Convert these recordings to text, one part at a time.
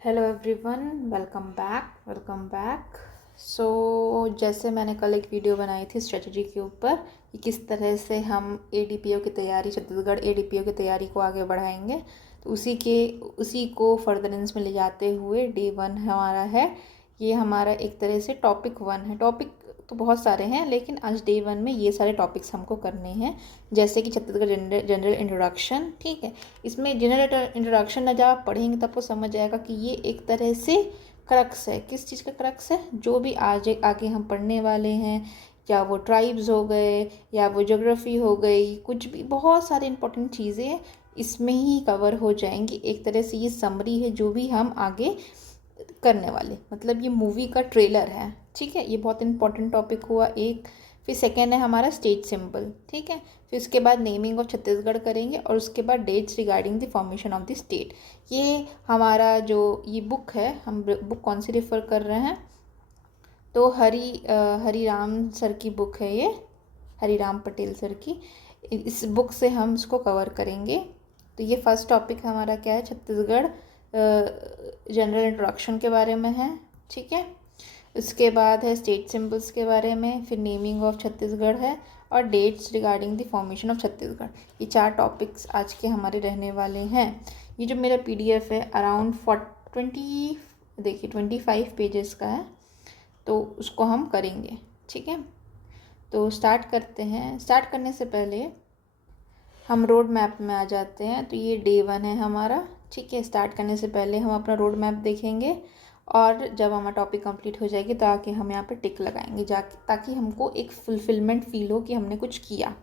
Hello everyone, welcome back. So जैसे मैंने कल एक वीडियो बनाई थी स्ट्रेटजी के ऊपर कि किस तरह से हम एडीपीओ की तैयारी, छत्तीसगढ़ एडीपीओ की तैयारी को आगे बढ़ाएंगे, तो उसी को फर्दरेंस में ले जाते हुए डे 1 हमारा है। ये हमारा एक तरह से टॉपिक 1 है। टॉपिक तो बहुत सारे हैं, लेकिन आज डे 1 में ये सारे टॉपिक्स हमको करने हैं, जैसे कि छत्तीसगढ़ जनरल इंट्रोडक्शन। ठीक है, इसमें जनरल इंट्रोडक्शन ना जब आप पढ़ेंगे तब आपको समझ आएगा कि ये एक तरह से क्रक्स है। किस चीज़ का क्रक्स है? जो भी आज आगे हम पढ़ने वाले हैं, या वो ट्राइब्स हो गए, या वो ज्योग्राफी हो गई, कुछ भी बहुत सारी इंपॉर्टेंट चीज़ें इसमें ही कवर हो जाएंगी। एक तरह से ये समरी है जो भी हम आगे करने वाले, मतलब ये मूवी का ट्रेलर है। ठीक है, ये बहुत इंपॉर्टेंट टॉपिक हुआ एक। फिर सेकेंड है हमारा स्टेट सिंबल। ठीक है, फिर उसके बाद नेमिंग ऑफ छत्तीसगढ़ करेंगे, और उसके बाद dates regarding the formation of the state. ये हमारा जो ये बुक है, हम बुक कौन सी रेफ़र कर रहे हैं, तो हरिराम सर की बुक है ये, हरिराम पटेल सर की। इस बुक से हम इसको कवर करेंगे। तो ये फर्स्ट टॉपिक हमारा क्या है, छत्तीसगढ़ जनरल इंट्रोडक्शन के बारे में है। ठीक है, उसके बाद है स्टेट सिंबल्स के बारे में, फिर नेमिंग ऑफ छत्तीसगढ़ है, और dates regarding the formation of Chhattisgarh. ये 4 टॉपिक्स आज के हमारे रहने वाले हैं। ये जो मेरा पीडीएफ है अराउंड 25 पेजेस का है, तो उसको हम करेंगे। ठीक है, तो स्टार्ट करते हैं। स्टार्ट करने से पहले हम रोड मैप में आ जाते हैं। तो ये डे 1 है हमारा। ठीक है, स्टार्ट करने से पहले हम अपना रोड मैप देखेंगे, और जब हमारा टॉपिक कंप्लीट हो जाएगी तो आके हम यहाँ पे टिक लगाएंगे जाके, ताकि हमको एक फुलफिलमेंट फील हो कि हमने कुछ किया।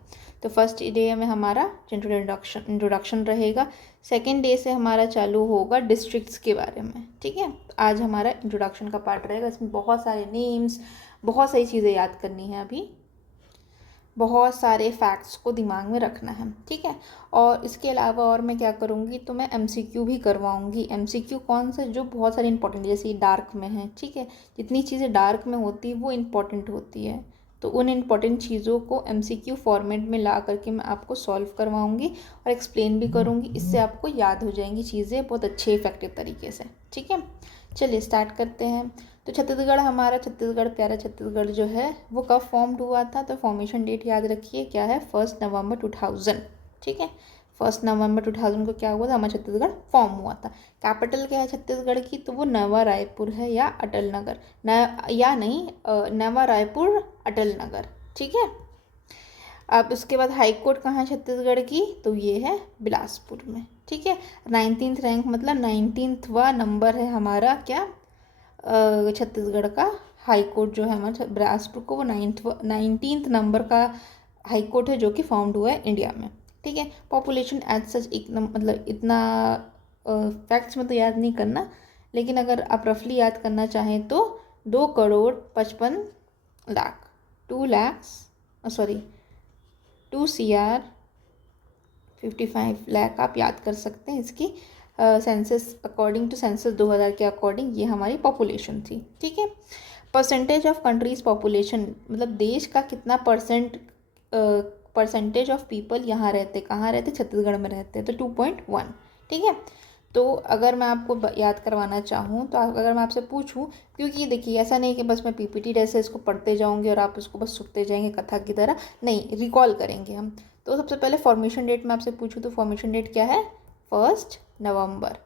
तो फर्स्ट डे में हमारा जनरल इंट्रोडक्शन रहेगा। सेकेंड डे से हमारा चालू होगा डिस्ट्रिक्ट्स के बारे में। ठीक है, आज हमारा इंट्रोडक्शन का पार्ट रहेगा। इसमें बहुत सारे नेम्स, बहुत सारी चीज़ें याद करनी है, अभी बहुत सारे फैक्ट्स को दिमाग में रखना है। ठीक है, और इसके अलावा और मैं क्या करूँगी, तो मैं एमसीक्यू भी करवाऊँगी। एमसीक्यू कौन सा, जो बहुत सारे इंपॉर्टेंट, जैसे डार्क में है। ठीक है, जितनी चीज़ें डार्क में होती है वो इम्पॉर्टेंट होती है, तो उन इम्पॉर्टेंट चीज़ों को एमसीक्यू फॉर्मेट में ला करके मैं आपको सॉल्व करवाऊँगी और एक्सप्लेन भी करूँगी। इससे आपको याद हो जाएंगी चीज़ें बहुत अच्छे इफेक्टिव तरीके से। ठीक है, चलिए स्टार्ट करते हैं। तो छत्तीसगढ़, हमारा छत्तीसगढ़, प्यारा छत्तीसगढ़ जो है वो कब फॉर्म्ड हुआ था, तो फॉर्मेशन डेट याद रखिए क्या है, 1 नवंबर 2000। ठीक है, 1 नवंबर 2000 को क्या हुआ था, हमारा छत्तीसगढ़ फॉर्म हुआ था। कैपिटल क्या है छत्तीसगढ़ की, तो वो नवा रायपुर है, या अटल नगर, नवा रायपुर अटल नगर। ठीक है, अब उसके बाद हाई कोर्ट कहाँ है छत्तीसगढ़ की, तो ये है बिलासपुर में। ठीक है, 19th रैंक, मतलब 19वां नंबर है हमारा क्या, छत्तीसगढ़ का हाई कोर्ट जो है हमारा बिलासपुर को, वो 19th नंबर का हाई कोर्ट है जो कि फाउंड हुआ है इंडिया में। ठीक है, पॉपुलेशन एज सच एक मतलब इतना फैक्ट्स में तो याद नहीं करना, लेकिन अगर आप रफली याद करना चाहें तो 2,55,00,000, 2,55,00,000 आप याद कर सकते हैं इसकी। सेंसस अकॉर्डिंग टू सेंसस 2000 के अकॉर्डिंग ये हमारी पॉपुलेशन थी। ठीक है, परसेंटेज ऑफ कंट्रीज पॉपुलेशन, मतलब देश का कितना परसेंटेज ऑफ पीपल यहाँ रहते, कहाँ रहते, छत्तीसगढ़ में रहते हैं, तो 2.1। ठीक है, तो अगर मैं आपको याद करवाना चाहूँ, तो अगर मैं आपसे पूछूँ, क्योंकि देखिए ऐसा नहीं कि बस मैं पीपीटी जैसे इसको पढ़ते जाऊँगी और आप इसको बस सुनते जाएंगे कथा की तरह, नहीं, रिकॉल करेंगे हम। तो सबसे पहले फॉर्मेशन डेट में आपसे पूछूँ, तो फॉर्मेशन डेट क्या है, 1 नवंबर।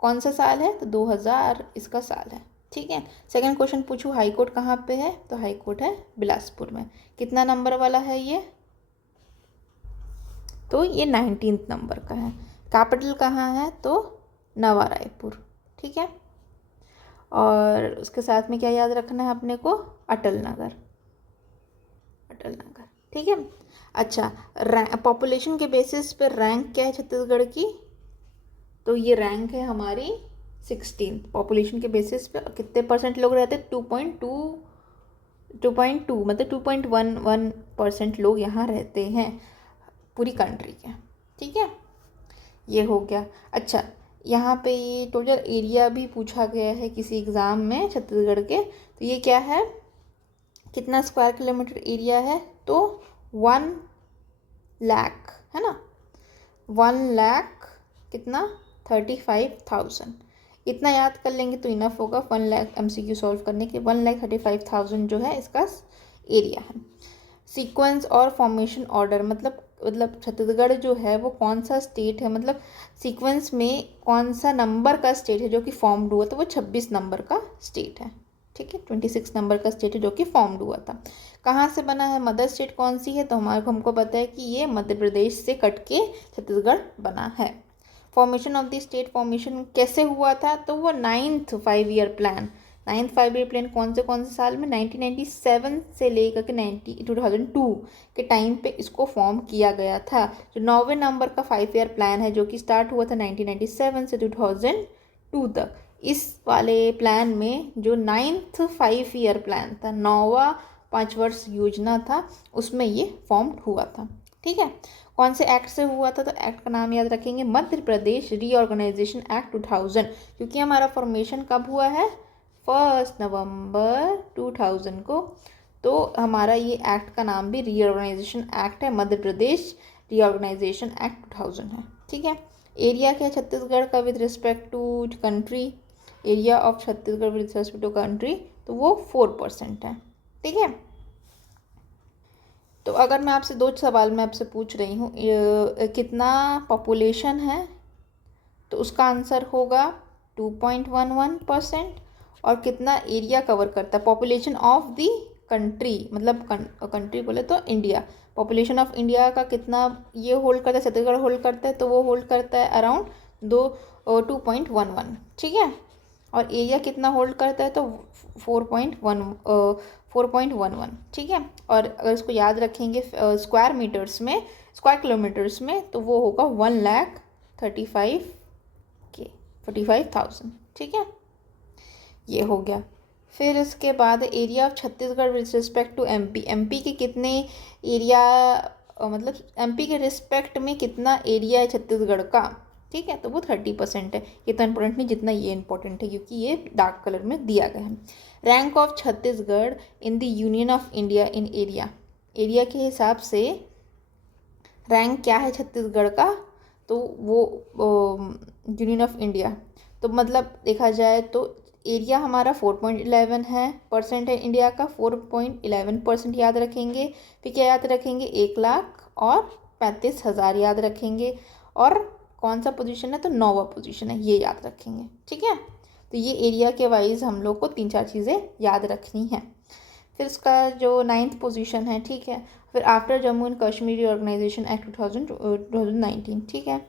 कौन सा साल है, तो 2000 इसका साल है। ठीक है, सेकंड क्वेश्चन पूछूँ, हाई कोर्ट कहाँ पे है, तो हाई कोर्ट है बिलासपुर में। कितना नंबर वाला है ये, तो ये 19th नंबर का है। कैपिटल कहाँ है, तो नवा रायपुर। ठीक है, और उसके साथ में क्या याद रखना है अपने को, अटल नगर, अटल नगर। ठीक है, अच्छा, पॉपुलेशन के बेसिस पे रैंक क्या है छत्तीसगढ़ की, तो ये रैंक है हमारी 16। पॉपुलेशन के बेसिस पे कितने परसेंट लोग रहते हैं, 2.2 मतलब 2.11% लोग यहाँ रहते हैं पूरी कंट्री के। ठीक है, ये हो गया। अच्छा, यहाँ पे ये टोटल एरिया भी पूछा गया है किसी एग्ज़ाम में छत्तीसगढ़ के, तो ये क्या है, कितना स्क्वायर किलोमीटर एरिया है, तो 1 लाख है ना, 1 लाख कितना, 35,000। इतना याद कर लेंगे तो इनफ होगा 1 लाख MCQ सॉल्व करने के। 1,35,000 जो है इसका एरिया है। सीक्वेंस और फॉर्मेशन ऑर्डर मतलब छत्तीसगढ़ जो है वो कौन सा स्टेट है, मतलब सीक्वेंस में कौन सा नंबर का स्टेट है जो कि फॉर्म्ड हुआ, तो वो 26 नंबर का स्टेट है। ठीक है, 26 नंबर का स्टेट है जो कि फॉर्म्ड हुआ था। कहाँ से बना है, मदर स्टेट कौन सी है, तो हमको पता है कि ये मध्य प्रदेश से कट के छत्तीसगढ़ बना है। Formation of the state formation कैसे हुआ था, तो वो 9th 5 year plan, 9th 5 year plan कौन से साल में, 1997 से लेकर के 2002 के टाइम पे इसको फॉर्म किया गया था। जो 9वें नंबर का 5 ईयर प्लान है जो कि स्टार्ट हुआ था 1997 से 2002 तक, इस वाले प्लान में जो 9th 5 ईयर प्लान था, 9वां 5 वर्ष योजना था, उसमें ये फॉर्म हुआ था। ठीक है, कौन से एक्ट से हुआ था, तो एक्ट का नाम याद रखेंगे, मध्य प्रदेश रीऑर्गेनाइजेशन एक्ट 2000, क्योंकि हमारा फॉर्मेशन कब हुआ है, 1 नवंबर 2000 को। तो हमारा ये एक्ट का नाम भी रीऑर्गेनाइजेशन एक्ट है, मध्य प्रदेश रीऑर्गेनाइजेशन एक्ट 2000 है। ठीक है, एरिया क्या है छत्तीसगढ़ का with respect to country, area of Chhattisgarh with respect to country, तो वो 4% है। ठीक है, तो अगर मैं आपसे 2 सवाल मैं आपसे पूछ रही हूँ, कितना पॉपुलेशन है, तो उसका आंसर होगा 2.11%। और कितना एरिया कवर करता है, पॉपुलेशन ऑफ द कंट्री, मतलब कंट्री बोले तो इंडिया, पॉपुलेशन ऑफ इंडिया का कितना ये होल्ड करता है, छत्तीसगढ़ होल्ड करता है, तो वो होल्ड करता है अराउंड 2.11। ठीक है, और एरिया कितना होल्ड करता है, तो 4.11। ठीक है, और अगर इसको याद रखेंगे स्क्वायर मीटर्स में, स्क्वायर किलोमीटर्स में, तो वो होगा 1,35,000। ठीक है, ये हो गया। फिर इसके बाद area of Chhattisgarh with respect to MP, MP के कितने एरिया, मतलब एमपी के रिस्पेक्ट में कितना एरिया है छत्तीसगढ़ का। ठीक है, तो वो 30% है। इतना इंपॉर्टेंट नहीं जितना ये इंपॉर्टेंट है, क्योंकि ये डार्क कलर में दिया गया है। Rank of Chhattisgarh in the union of India in area, area के हिसाब से रैंक क्या है छत्तीसगढ़ का, तो वो यूनियन ऑफ इंडिया, तो मतलब देखा जाए तो एरिया हमारा 4.11 है परसेंट है इंडिया का, 4.11% याद रखेंगे। फिर क्या याद रखेंगे, 1,35,000 याद रखेंगे। और कौन सा पोजीशन है, तो 9वां पोजीशन है, ये याद रखेंगे। ठीक है, तो ये एरिया के वाइज हम लोग को 3-4 चीज़ें याद रखनी है। फिर इसका जो 9th पोजीशन है, ठीक है, फिर after Jammu and Kashmir organisation act 2019। ठीक है,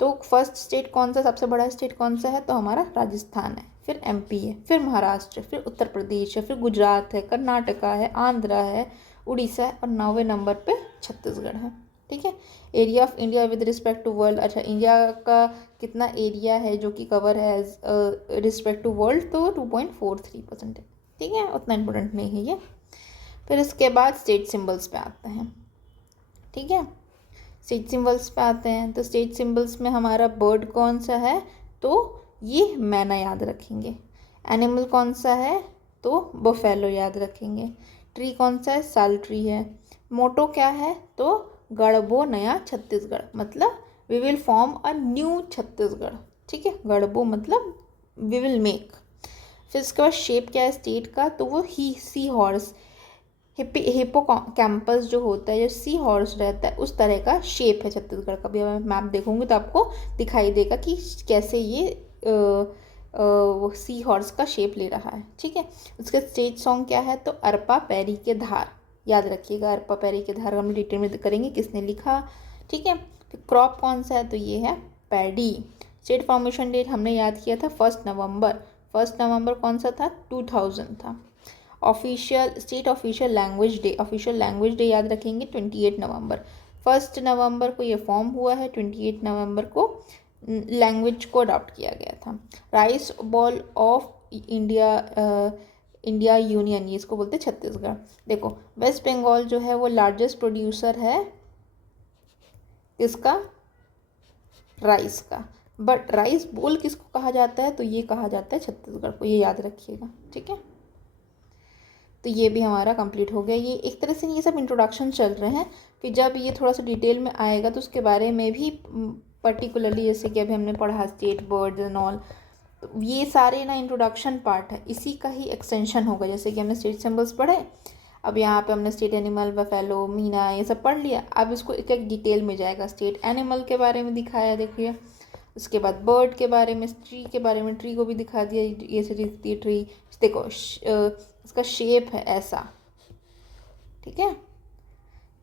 तो फर्स्ट स्टेट कौन सा, सबसे बड़ा स्टेट कौन सा है, तो हमारा राजस्थान है, फिर एमपी है, फिर महाराष्ट्र, फिर उत्तर प्रदेश है, फिर गुजरात है, कर्नाटका है, आंध्रा है, उड़ीसा है, और 9वें नंबर पे छत्तीसगढ़ है। ठीक है, area of India with respect to world, अच्छा इंडिया का कितना एरिया है जो कि कवर है रिस्पेक्ट टू वर्ल्ड, तो 2.43% है। ठीक है, उतना इम्पोर्टेंट नहीं है ये। फिर इसके बाद स्टेट सिंबल्स पे आते हैं। ठीक है, स्टेट सिंबल्स पे आते हैं, तो स्टेट सिंबल्स में हमारा बर्ड कौन सा है, तो ये मैना याद रखेंगे। एनिमल कौन सा है, तो बफेलो याद रखेंगे। ट्री कौन सा है, साल ट्री है। मोटो क्या है, तो गढ़बो नया छत्तीसगढ़, मतलब we will form a new Chhattisgarh. ठीक है, गढ़बो मतलब वी विल मेक। फिर इसके बाद शेप क्या है स्टेट का, तो वो सी हॉर्स, हिप्पोकैम्पस जो होता है, जो सी हॉर्स रहता है, उस तरह का शेप है छत्तीसगढ़ का भी। अगर मैप देखोगे तो आपको दिखाई देगा कि कैसे ये सी हॉर्स का शेप ले रहा है। ठीक है, उसके स्टेट सॉन्ग क्या है, तो अरपा पैरी के धार, याद रखिएगा, अरपा पैरी के धार हम डिटेल में करेंगे किसने लिखा। ठीक है, फिर क्रॉप कौन सा है, तो ये है पैडी। स्टेट फॉर्मेशन डेट हमने याद किया था 1 नवंबर। 1 नवंबर कौन सा था, 2000 था। Official state official language day, official language day याद रखेंगे 28 नवंबर। 1 नवंबर को ये फॉर्म हुआ है, 28 नवंबर को लैंग्वेज को अडॉप्ट किया गया था। Rice ball of India, India union, ये इसको बोलते हैं छत्तीसगढ़। देखो वेस्ट बंगाल जो है वो लार्जेस्ट प्रोड्यूसर है इसका, राइस का, बट राइस बोल किसको कहा जाता है, तो ये कहा जाता है छत्तीसगढ़ को, ये याद रखिएगा। ठीक है, तो ये भी हमारा कंप्लीट हो गया। ये एक तरह से ये सब इंट्रोडक्शन चल रहे हैं, फिर जब ये थोड़ा सा डिटेल में आएगा तो उसके बारे में भी पर्टिकुलरली, जैसे कि अभी हमने पढ़ा स्टेट बर्ड्स एंड ऑल, तो ये सारे ना इंट्रोडक्शन पार्ट है, इसी का ही एक्सटेंशन होगा। जैसे कि हमने स्टेट सिंबल्स पढ़े, अब यहाँ पे हमने स्टेट एनिमल, बफेलो, मीना, ये सब पढ़ लिया। अब इसको एक एक डिटेल में जाएगा। स्टेट एनिमल के बारे में दिखाया देखिए, उसके बाद बर्ड के बारे में, ट्री के बारे में, ट्री को भी दिखा दिया, ये से दिखती है ट्री। देखो इसका शेप है ऐसा, ठीक है।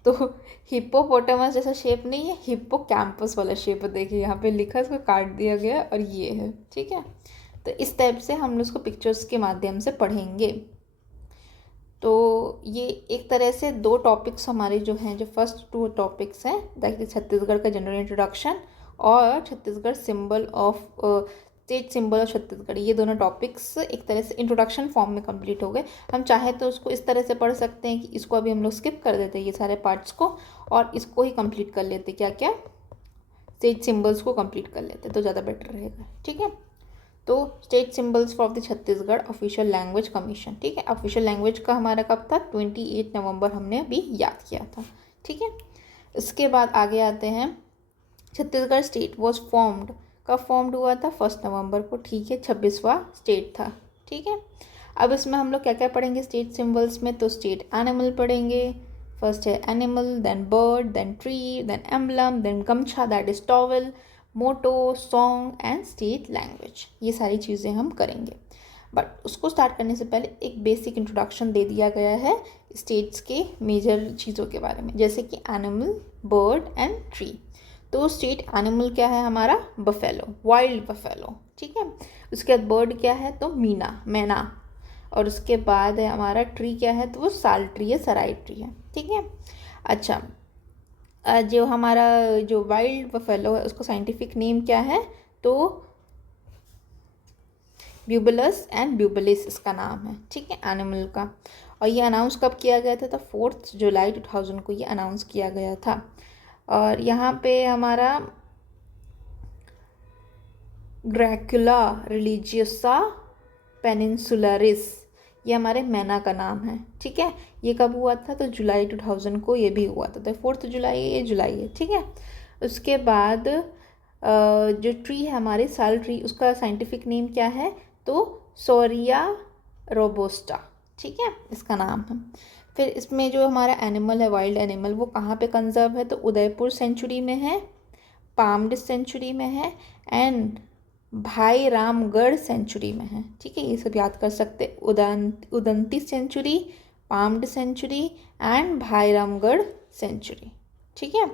तो हिप्पोपोटामस जैसा शेप नहीं है, हिप्पोकैम्पस वाला शेप है। देखिए यहाँ पे लिखा है, इसको काट दिया गया और ये है, ठीक है। तो इस टाइप से हम उसको पिक्चर्स के माध्यम से पढ़ेंगे। तो ये एक तरह से 2 टॉपिक्स हमारे जो हैं, जो फर्स्ट 2 टॉपिक्स हैं, दैट छत्तीसगढ़ का जनरल इंट्रोडक्शन और Chhattisgarh symbol of state symbol of Chhattisgarh, ये दोनों टॉपिक्स एक तरह से इंट्रोडक्शन फॉर्म में कंप्लीट हो गए। हम चाहे तो उसको इस तरह से पढ़ सकते हैं कि इसको अभी हम लोग स्किप कर देते हैं ये सारे पार्ट्स को, और इसको ही कंप्लीट कर लेते, क्या क्या स्टेट सिंबल्स को कंप्लीट कर लेते, तो ज़्यादा बेटर रहेगा, ठीक है। तो state symbols for the Chhattisgarh official language commission, ठीक है। ऑफिशियल लैंग्वेज का हमारा कब था, 28 नवंबर हमने अभी याद किया था, ठीक है। इसके बाद आगे आते हैं, छत्तीसगढ़ स्टेट वॉज फॉर्म्ड, कब फॉर्म्ड हुआ था, 1 नवंबर को, ठीक है। 26वां स्टेट था, ठीक है। अब इसमें हम लोग क्या क्या पढ़ेंगे स्टेट सिंबल्स में, तो स्टेट एनिमल पढ़ेंगे। फर्स्ट है animal, then bird, then tree, then emblem, then gamcha that is towel, motto, song and state language, ये सारी चीज़ें हम करेंगे। बट उसको स्टार्ट करने से पहले एक बेसिक इंट्रोडक्शन दे दिया गया है स्टेट्स के मेजर चीज़ों के बारे में, जैसे कि एनिमल, बर्ड एंड ट्री। तो स्टेट एनिमल क्या है हमारा, बफेलो, वाइल्ड बफेलो, ठीक है। उसके बाद बर्ड क्या है, तो मीना, मैना। और उसके बाद है हमारा ट्री क्या है, तो वो साल ट्री है, सराय ट्री है, ठीक है। अच्छा, जो हमारा जो वाइल्ड बफेलो है उसको साइंटिफिक नेम क्या है, तो ब्यूबलस एंड ब्यूबलिस इसका नाम है, ठीक है, एनिमल का। और ये अनाउंस कब किया गया था, तो 4 जुलाई 2000 को ये अनाउंस किया गया था। और यहाँ पे हमारा ड्रैकुला रिलीजियसा पेनिनसुलरिस, ये हमारे मैना का नाम है, ठीक है। ये कब हुआ था, तो जुलाई 2000 को ये भी हुआ था, तो 4 जुलाई ये जुलाई है, ठीक है। उसके बाद जो ट्री है हमारी साल ट्री, उसका साइंटिफिक नेम क्या है, तो सोरिया रोबोस्टा, ठीक है, इसका नाम है। फिर इसमें जो हमारा एनिमल है, वाइल्ड एनिमल, वो कहाँ पे कंजर्व है, तो उदयपुर सेंचुरी में है, पामड सेंचुरी में है एंड भाई रामगढ़ सेंचुरी में है, ठीक है। ये सब याद कर सकते, उदंती सेंचुरी, पामड सेंचुरी एंड भाई रामगढ़ सेंचुरी, ठीक है।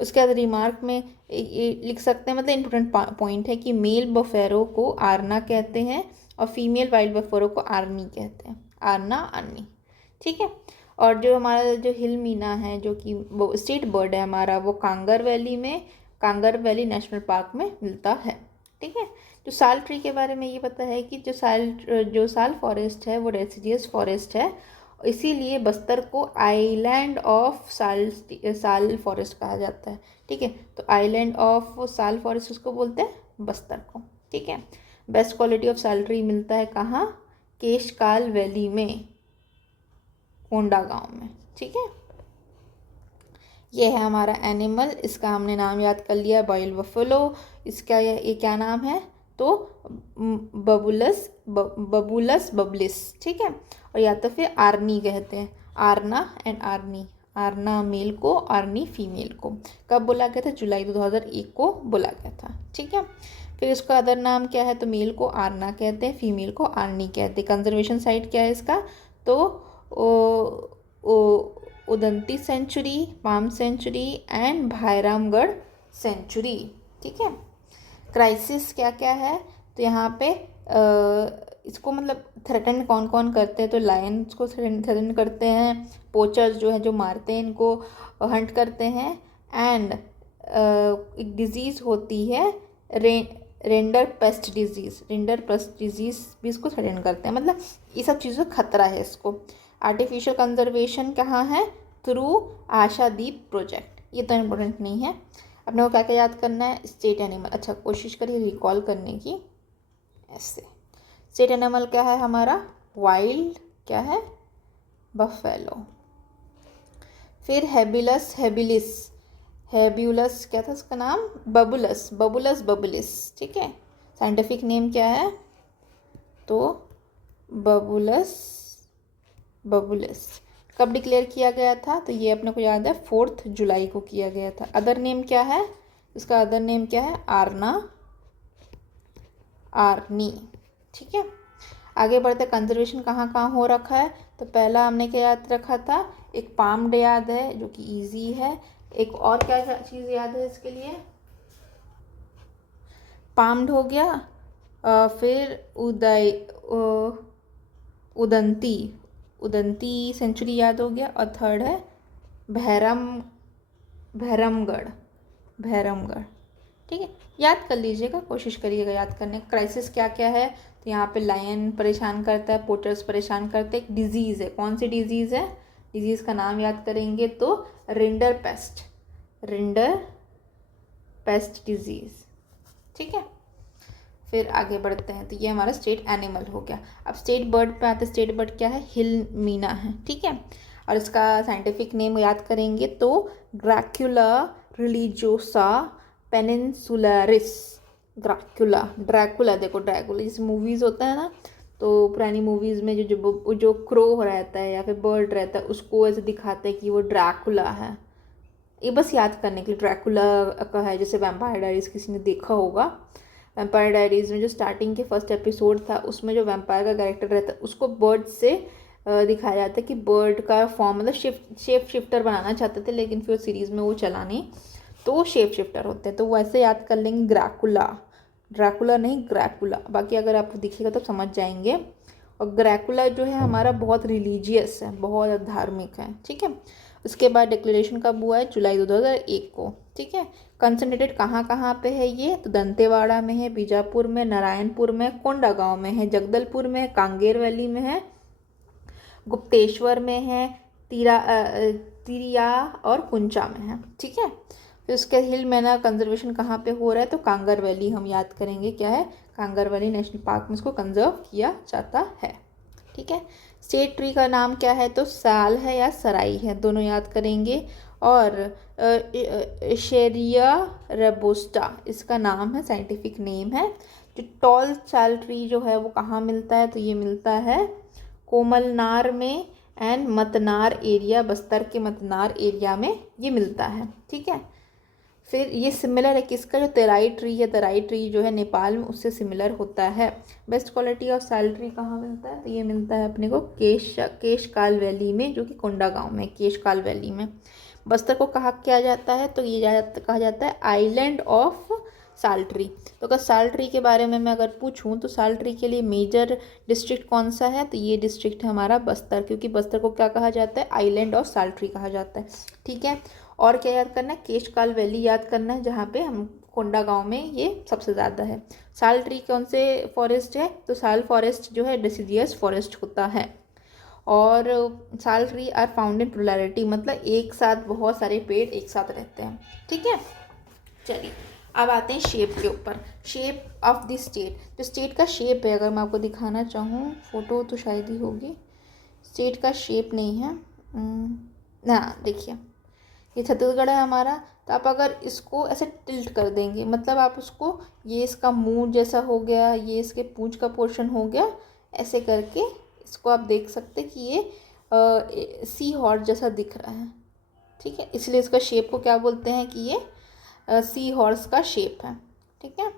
उसके बाद रिमार्क में ये लिख सकते हैं, मतलब इम्पोर्टेंट पॉइंट है कि मेल बफेरो को आरना कहते हैं और फीमेल वाइल्ड बफेरो को आर्नी कहते हैं, आरना आर्नी, ठीक है। और जो हमारा जो हिल मीना है, जो कि वो स्टेट बर्ड है हमारा, वो कांगर वैली में, कांगर वैली नेशनल पार्क में मिलता है, ठीक है। जो साल ट्री के बारे में ये पता है कि जो साल फॉरेस्ट है वो डेसिडियस फॉरेस्ट है, इसीलिए बस्तर को आइलैंड ऑफ साल फॉरेस्ट कहा जाता है, ठीक है। तो आइलैंड ऑफ साल फॉरेस्ट उसको बोलते हैं बस्तर को, ठीक है। बेस्ट क्वालिटी ऑफ साल ट्री मिलता है कहाँ, केशकाल वैली में, कोंडा गांव में, ठीक है। ये है हमारा एनिमल, इसका हमने नाम याद कर लिया, वाइल्ड बफेलो। इसका ये क्या नाम है, तो बबुलस बबलिस, ठीक है। और या तो फिर आर्नी कहते हैं, आरना एंड आर्नी, आरना मेल को, आर्नी फीमेल को। कब बोला गया था, जुलाई 2001 को बोला गया था, ठीक है। फिर इसका अदर नाम क्या है, तो मेल को आरना कहते हैं, फीमेल को आर्नी कहते हैं। कंजर्वेशन साइट क्या है इसका, तो Udanti sanctuary, Pamed sanctuary and Bhairamgarh sanctuary, ठीक है। क्राइसिस क्या क्या है, तो यहाँ पे इसको मतलब थ्रेटन कौन कौन करते हैं, तो लायंस को थ्रेटन करते हैं, पोचर्स जो है जो मारते हैं इनको हंट करते हैं, एंड एक डिजीज़ होती है रेंडर पेस्ट डिजीज़ भी इसको थ्रेटन करते हैं, मतलब ये सब चीज़ों का खतरा है इसको। आर्टिफिशियल कंजर्वेशन कहाँ है, थ्रू आशादीप प्रोजेक्ट, ये तो इम्पोर्टेंट नहीं है। अपने को क्या क्या याद करना है, स्टेट एनिमल, अच्छा कोशिश करिए रिकॉल करने की ऐसे। स्टेट एनिमल क्या है हमारा, वाइल्ड क्या है, बफेलो। फिर हेबिलस हेब्यूलस क्या था उसका नाम, बबुलस बबुलिस, ठीक है। साइंटिफिक नेम क्या है, तो बबुलस कब डिक्लेयर किया गया था? तो ये अपने को याद है 4 जुलाई को किया गया था। अदर नेम क्या है इसका? अदर नेम क्या है? आर्नी। ठीक है, आगे बढ़ते। कंजर्वेशन कहाँ कहाँ हो रखा है? तो पहला हमने क्या याद रखा था? एक पाम्ड याद है जो कि इजी है। एक और क्या चीज़ याद है इसके लिए? पाम्ड हो गया, फिर उदंती सेंचुरी याद हो गया, और थर्ड है भैरमगढ़। ठीक है, याद कर लीजिएगा, कोशिश करिएगा याद करने। क्राइसिस क्या क्या है? तो यहाँ पे लायन परेशान करता है, पोचर्स परेशान करते हैं। एक डिजीज़ है, कौन सी डिजीज़ है? डिजीज़ का नाम याद करेंगे तो रिंडर पेस्ट डिजीज़। ठीक है, फिर आगे बढ़ते हैं। तो ये हमारा स्टेट एनिमल हो गया। अब स्टेट बर्ड पे आते हैं। स्टेट बर्ड क्या है? हिल मीना है। ठीक है, और इसका साइंटिफिक नेम याद करेंगे तो ड्रैकुला रिलीजियोसा पेनिनसुलरिस। ड्रैकुला देखो, ड्रैकुला जैसे मूवीज़ होता है ना, तो पुरानी मूवीज़ में जो क्रो रहता है या फिर बर्ड रहता है उसको ऐसे दिखाते हैं कि वो ड्रैकुला है। ये बस याद करने के लिए ड्रैकुला का है। जैसे वैम्पायर डायरीज़ किसी ने देखा होगा, वैम्पायर डायरीज़ में जो स्टार्टिंग के फर्स्ट एपिसोड था उसमें जो वैम्पायर का कैरेक्टर रहता है उसको बर्ड से दिखाया जाता है कि बर्ड का फॉर्म मतलब शेप शिफ्टर बनाना चाहते थे, लेकिन फिर सीरीज़ में वो चला नहीं, तो वो शेप शिफ्टर होते हैं। तो वैसे याद कर लेंगे ड्रैकुला नहीं ग्रैकुला। बाकी अगर आपको दिखेगा तो समझ जाएंगे। और ग्रैकुला जो है हमारा बहुत रिलीजियस है, बहुत धार्मिक है। ठीक है, उसके बाद डिक्लेरेशन कब हुआ है? जुलाई 2001 को। ठीक है, कंसंट्रेटेड कहाँ कहाँ पे है ये? तो दंतेवाड़ा में है, बीजापुर में, नारायणपुर में, कोंडागांव में है, जगदलपुर में, कांगेर वैली में है, गुप्तेश्वर में है, तिरिया और कुंचा में है। ठीक है, फिर उसके हिल मैना कंजर्वेशन कहाँ पे हो रहा है? तो कांगर वैली हम याद करेंगे। क्या है? कांगर वैली नेशनल पार्क में इसको कंजर्व किया जाता है। ठीक है, स्टेट ट्री का नाम क्या है? तो साल है या सराई है, दोनों याद करेंगे। और शेरिया रेबोस्टा इसका नाम है, साइंटिफिक नेम है। जो टॉल साल ट्री जो है वो कहाँ मिलता है? तो ये मिलता है कोमलनार में एंड मतनार एरिया, बस्तर के मतनार एरिया में ये मिलता है। ठीक है, फिर ये सिमिलर है किसका? जो तेराई ट्री है, तेराई ट्री जो है नेपाल में, उससे सिमिलर होता है। बेस्ट क्वालिटी ऑफ साल ट्री कहाँ मिलता है? तो ये मिलता है अपने को केशकाल वैली में, जो कि कोंडागांव में, केशकाल वैली में। बस्तर को कहा किया जाता है? तो ये कहा जाता है आइलैंड ऑफ साल ट्री। तो अगर साल ट्री के बारे में मैं अगर पूछूं तो साल ट्री के लिए मेजर डिस्ट्रिक्ट कौन सा है? तो ये डिस्ट्रिक्ट है हमारा बस्तर, क्योंकि बस्तर को क्या कहा जाता है? आइलैंड ऑफ साल ट्री कहा जाता है। ठीक है, और क्या याद करना है? केशकाल वैली याद करना है, जहाँ पे हम कोंडागांव में ये सबसे ज़्यादा है। साल ट्री कौन से फॉरेस्ट है? तो साल फॉरेस्ट जो है डिसीडियस फॉरेस्ट होता है। और साल ट्री आर फाउंड इन प्लुरैलिटी, मतलब एक साथ बहुत सारे पेड़ एक साथ रहते हैं। ठीक है, चलिए अब आते हैं शेप के ऊपर। शेप ऑफ द स्टेट, जो स्टेट का शेप है, अगर मैं आपको दिखाना चाहूँ, फोटो तो शायद ही होगी, स्टेट का शेप नहीं है ना, देखिए ये छत्तीसगढ़ है हमारा। तो आप अगर इसको ऐसे टिल्ट कर देंगे, मतलब आप उसको, ये इसका मुंह जैसा हो गया, ये इसके पूंछ का पोर्शन हो गया, ऐसे करके इसको आप देख सकते कि ये सी हॉर्स जैसा दिख रहा है। ठीक है, इसलिए इसका शेप को क्या बोलते हैं कि ये सी हॉर्स का शेप है। ठीक है,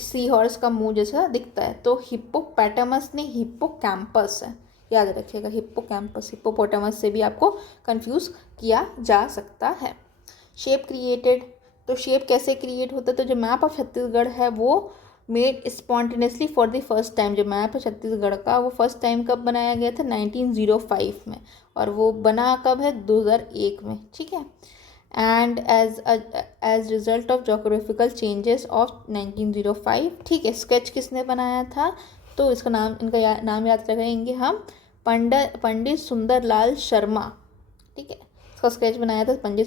सी हॉर्स का मुंह जैसा दिखता है। तो हिप्पोपैटामस नहीं, हिप्पोकैम्पस है, याद रखिएगा। हिप्पोकैम्पस, हिप्पोपोटामस से भी आपको कंफ्यूज किया जा सकता है। शेप क्रिएटेड, तो शेप कैसे क्रिएट होता है? तो जो मैप ऑफ छत्तीसगढ़ है वो made spontaneously for the first time. जो मैप है छत्तीसगढ़ का वो फर्स्ट टाइम कब बनाया गया था? 1905 में, और वो बना कब है? 2001 में। ठीक है, and as result of geographical changes of 1905। ठीक है, स्केच किसने बनाया था? तो इसका नाम, इनका नाम याद रखेंगे हम, पंडित सुंदरलाल शर्मा। ठीक है, इसका स्केच बनाया था पंडित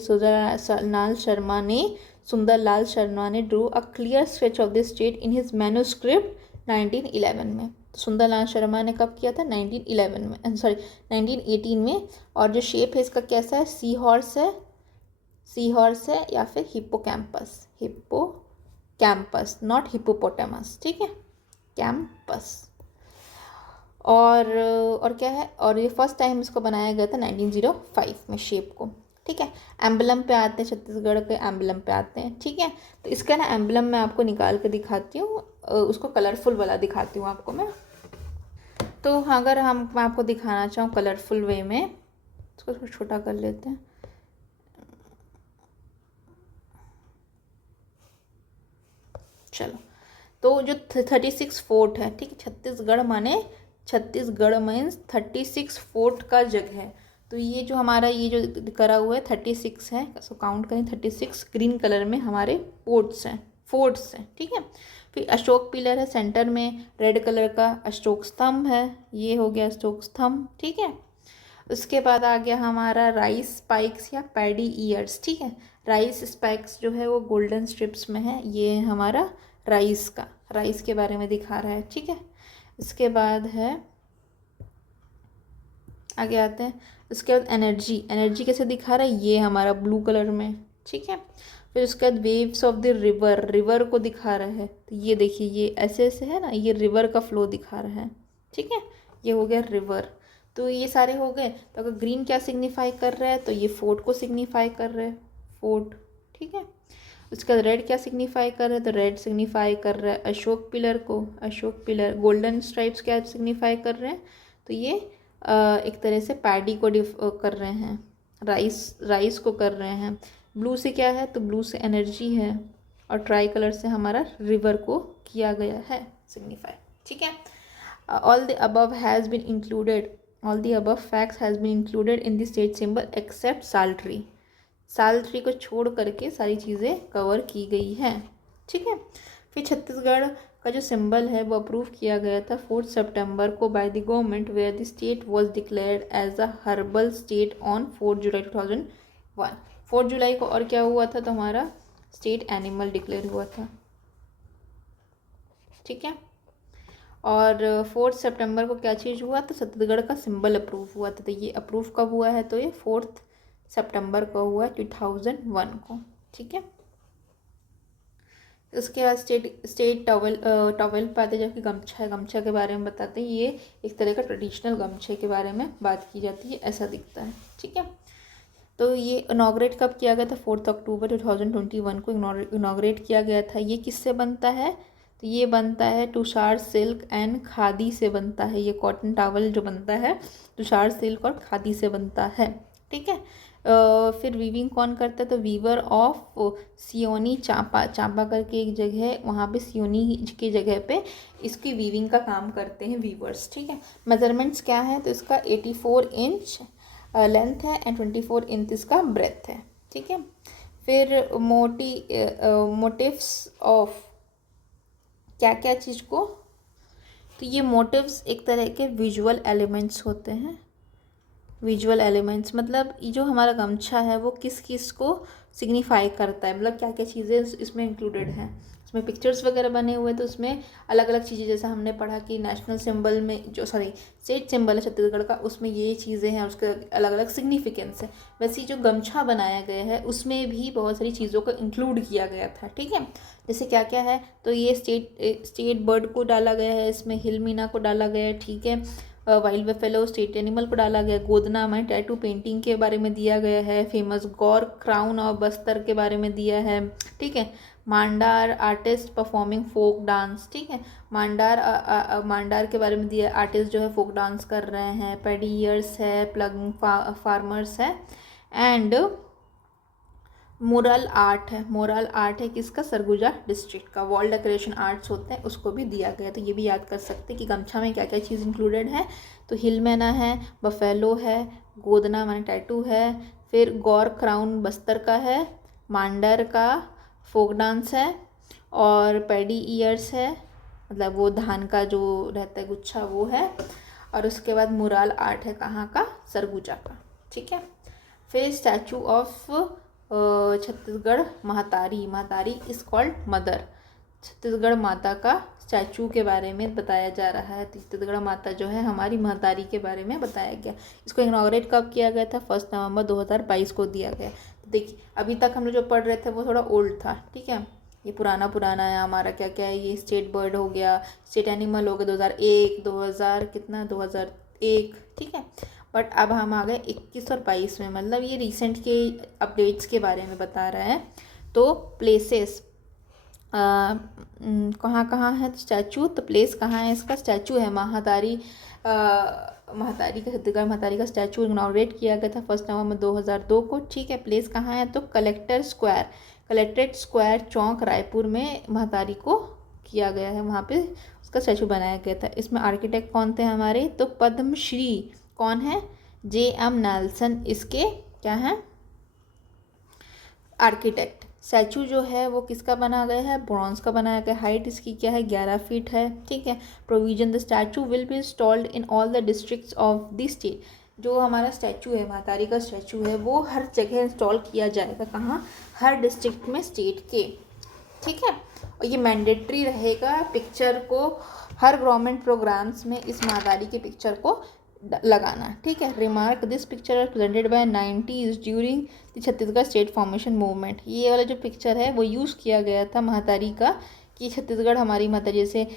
सुंदरलाल शर्मा ने drew a clear sketch of the state in his manuscript 1911 में। सुंदरलाल शर्मा ने कब किया था? 1911 में, सॉरी 1918 में। और जो शेप है इसका कैसा है? सी हॉर्स है या फिर हिप्पोकैम्पस कैंपस, नॉट हिप्पोपोटामस, ठीक है, कैंपस। और क्या है, और ये फर्स्ट टाइम इसको बनाया गया था 1905 में शेप को, ठीक है। एम्बलम पे आते हैं, छत्तीसगढ़ के एम्बलम पे आते हैं, ठीक है। तो इसका ना एम्बलम मैं आपको निकाल के दिखाती हूँ, उसको कलरफुल वाला दिखाती हूँ आपको मैं। तो अगर मैं आपको दिखाना चाहूँ कलरफुल वे में, इसको थोड़ा छोटा कर लेते हैं। चलो, तो जो 36 फोर्ट है, ठीक है, छत्तीसगढ़ मीन्स 36 फोर्ट का जगह है। तो ये जो हमारा ये जो करा हुआ है 36 है, सो काउंट करें 36 ग्रीन कलर में हमारे फोर्ट्स हैं, ठीक है। फिर अशोक पिलर है सेंटर में, रेड कलर का अशोक स्तंभ है, ये हो गया अशोक स्तंभ, ठीक है। उसके बाद आ गया हमारा राइस स्पाइक्स या पैडी ईयर्स, ठीक है। राइस स्पाइक्स जो है वो गोल्डन स्ट्रिप्स में है, ये है हमारा राइस के बारे में दिखा रहा है, ठीक है। इसके बाद है, आगे आते हैं, उसके बाद एनर्जी कैसे दिखा रहा है, ये हमारा ब्लू कलर में, ठीक है। फिर उसके बाद वेव्स ऑफ द रिवर को दिखा रहा है, तो ये देखिए ये ऐसे ऐसे है ना, ये रिवर का फ्लो दिखा रहा है, ठीक है। ये हो गया रिवर। तो ये सारे हो गए। तो अगर ग्रीन क्या सिग्निफाई कर रहा है, तो ये फोर्ट को सिग्निफाई कर रहा है, फोर्ट, ठीक है। उसके बाद रेड क्या सिग्निफाई कर रहा है, तो रेड सिग्निफाई कर रहा है अशोक पिलर। गोल्डन स्ट्राइप्स क्या सिग्निफाई कर रहे हैं, तो ये एक तरह से पैडी को कर रहे हैं, राइस को कर रहे हैं। ब्लू से क्या है, तो ब्लू से एनर्जी है, और ट्राई कलर से हमारा रिवर को किया गया है सिग्निफाई, ठीक है। All the above facts has been included in the state symbol except sal tree को छोड़ करके सारी चीज़ें कवर की गई हैं, ठीक है। फिर छत्तीसगढ़ का जो सिंबल है वो अप्रूव किया गया था 4 सितंबर को by the government, where the state was declared as a herbal state on 4 July 2001। 4 जुलाई को और क्या हुआ था, तो हमारा स्टेट एनिमल डिक्लेयर हुआ था, ठीक है। और 4 सितंबर को क्या चीज़ हुआ, तो छत्तीसगढ़ का सिंबल अप्रूव हुआ था। तो ये अप्रूव कब हुआ है, तो ये 4 सितंबर को हुआ 2001 को, ठीक है। उसके बाद स्टेट टॉवेल पे आते, जबकि गमछा है, गमछा के बारे में बताते हैं, ये एक तरह का ट्रेडिशनल गमछे के बारे में बात की जाती है, ऐसा दिखता है, ठीक है। तो ये इनॉग्रेट कब किया गया था, 4 अक्टूबर 2021 को इनॉग्रेट किया गया था। ये किससे बनता है, तो ये बनता है तुषार सिल्क एंड खादी से बनता है। ये कॉटन टावल जो बनता है तुषार सिल्क और खादी से बनता है, ठीक है। फिर वीविंग कौन करता है, तो वीवर ऑफ सियोनी चांपा करके एक जगह है, वहाँ पे सियोनी की जगह पे इसकी वीविंग का काम करते हैं वीवर्स, ठीक है। मेजरमेंट्स क्या है, तो इसका 84 इंच लेंथ है एंड 24 इंच इसका ब्रेथ है, ठीक है। फिर मोटिव्स ऑफ क्या क्या चीज़ को, तो ये मोटिव्स एक तरह के विजुअल एलिमेंट्स होते हैं। विजुअल एलिमेंट्स मतलब ये जो हमारा गमछा है वो किस किस को सिग्निफाई करता है, मतलब क्या क्या चीज़ें इसमें इंक्लूडेड हैं। इसमें पिक्चर्स वगैरह बने हुए, तो उसमें अलग अलग चीज़ें, जैसा हमने पढ़ा कि नेशनल सिंबल में स्टेट सिंबल है छत्तीसगढ़ का, उसमें ये चीज़ें हैं, उसके अलग अलग सिग्निफिकेंस है। वैसे ही जो गमछा बनाया गया है उसमें भी बहुत सारी चीज़ों को इंक्लूड किया गया था, ठीक है। जैसे क्या क्या है, तो ये स्टेट बर्ड को डाला गया है, इसमें हिल मीना को डाला गया है, ठीक है। वाइल्ड बफेलो स्टेट एनिमल को डाला गया, गोदना में टैटू पेंटिंग के बारे में दिया गया है, famous Gaur crown of Bastar के बारे में दिया है, ठीक है। मांडार आर्टिस्ट परफॉर्मिंग फोक डांस, ठीक है। मांडार के बारे में दिया, आर्टिस्ट जो है फोक डांस कर रहे हैं। पेडियर्स है, प्लगिंग फार्मर्स है, एंड मोरल आर्ट है किसका, सरगुजा डिस्ट्रिक्ट का। वॉल डेकोरेशन आर्ट्स होते हैं, उसको भी दिया गया। तो ये भी याद कर सकते हैं कि गमछा में क्या क्या चीज़ इंक्लूडेड है। तो हिलमैना है, बफेलो है, गोदना माने टैटू है, फिर गौर क्राउन बस्तर का है, मांडर का फोक डांस है, और पैडी ईयर्स है, मतलब वो धान का जो रहता है गुच्छा वो है, और उसके बाद मुराल आर्ट है कहाँ का, सरगुजा का, ठीक है। फिर स्टैचू ऑफ छत्तीसगढ़ महतारी इज कॉल्ड मदर। छत्तीसगढ़ माता का स्टैचू के बारे में बताया जा रहा है। छत्तीसगढ़ माता जो है हमारी महतारी के बारे में बताया गया। इसको इनॉग्रेट कब किया गया था, 1 नवंबर 2022 को दिया गया। देखिए अभी तक हम लोग जो पढ़ रहे थे वो थोड़ा ओल्ड था, ठीक है। ये पुराना पुराना है हमारा, क्या क्या है ये, स्टेट बर्ड हो गया, स्टेट एनिमल हो गया 2001, 2000 कितना 2001, ठीक है। बट अब हम आ गए 21 और 22 में, मतलब ये रिसेंट के अपडेट्स के बारे में बता रहा है। तो प्लेसेस कहाँ कहाँ है स्टैचू, तो प्लेस कहाँ है इसका, स्टैचू है महातारी, महातारी का, छत्तीसगढ़ महातारी का स्टैचू इनॉग्रेट किया गया था 1 नवंबर 2002 को, ठीक है। प्लेस कहाँ है, तो कलेक्ट्रेट स्क्वायर चौक रायपुर में महातारी को किया गया है, वहाँ पे उसका स्टैचू बनाया गया था। इसमें आर्किटेक्ट कौन थे हमारे, तो पद्मश्री कौन है, J.M. नेल्सन इसके क्या हैं आर्किटेक्ट। स्टैचू जो है वो किसका बना गया है, ब्रॉन्ज का बनाया गया। हाइट इसकी क्या है 11 फीट है, ठीक है। Provision the statue will be installed in all the districts of the state. जो हमारा स्टैचू है, महातारी का स्टैचू है, वो हर जगह इंस्टॉल किया जाएगा, कहाँ, हर डिस्ट्रिक्ट में स्टेट के, ठीक है। और ये मैंडेटरी रहेगा पिक्चर को हर गवर्नमेंट प्रोग्राम्स में इस महातारी के पिक्चर को लगाना, ठीक है। Remark this picture presented by 90s during the Chhattisgarh state formation movement. ये वाला जो पिक्चर है वो यूज़ किया गया था महातारी का, कि छत्तीसगढ़ हमारी मदर, जैसे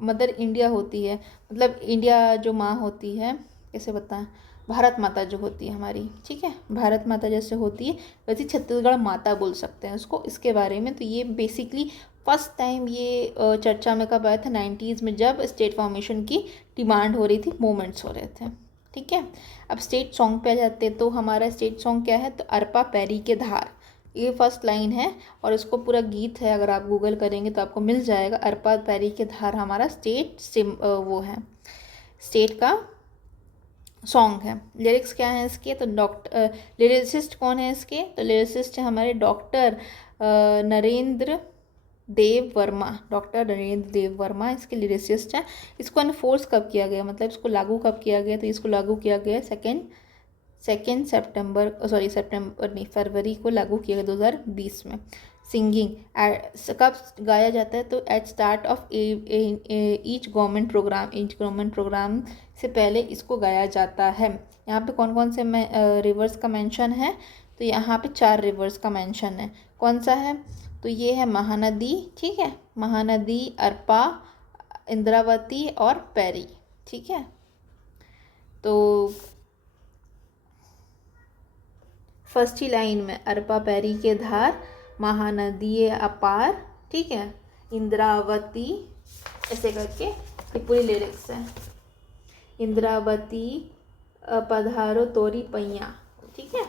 मदर इंडिया होती है, मतलब इंडिया जो माँ होती है, कैसे बताएं, भारत माता जो होती है हमारी, ठीक है, भारत माता जैसे होती है वैसे छत्तीसगढ़ माता बोल सकते हैं उसको, इसके बारे में। तो ये बेसिकली फर्स्ट टाइम ये चर्चा में कब आया था, 90s में, जब स्टेट फॉर्मेशन की डिमांड हो रही थी, मूवमेंट्स हो रहे थे, ठीक है। अब स्टेट सॉन्ग पे आ जाते हैं। तो हमारा स्टेट सॉन्ग क्या है, तो अरपा पैरी के धार, ये फर्स्ट लाइन है, और इसको पूरा गीत है, अगर आप गूगल करेंगे तो आपको मिल जाएगा। अरपा पैरी के धार हमारा वो है, स्टेट का सॉन्ग है। लिरिक्स क्या है इसके, तो लिरिसिस्ट कौन है इसके, तो लिरिसिस्ट है हमारे डॉक्टर नरेंद्र देव वर्मा इसके लिरिसिस्ट हैं। इसको इन्फोर्स कब किया गया, मतलब इसको लागू कब किया गया, तो इसको लागू किया गया फरवरी को लागू किया गया 2020 में। सिंगिंग कब गाया जाता है, तो at start of each government program से पहले इसको गाया जाता है। यहाँ पे कौन कौन से रिवर्स का मेंशन है, तो यहाँ पे 4 रिवर्स का मेंशन है। कौन सा है, तो ये है महानदी, ठीक है, महानदी, अरपा, इंद्रावती और पैरी, ठीक है। तो फर्स्ट ही लाइन में अरपा पैरी के धार, महानदी अपार, ठीक है, इंद्रावती, ऐसे करके ये पूरी लिरिक्स है। इंद्रावती पधारो तोरी पैया, ठीक है।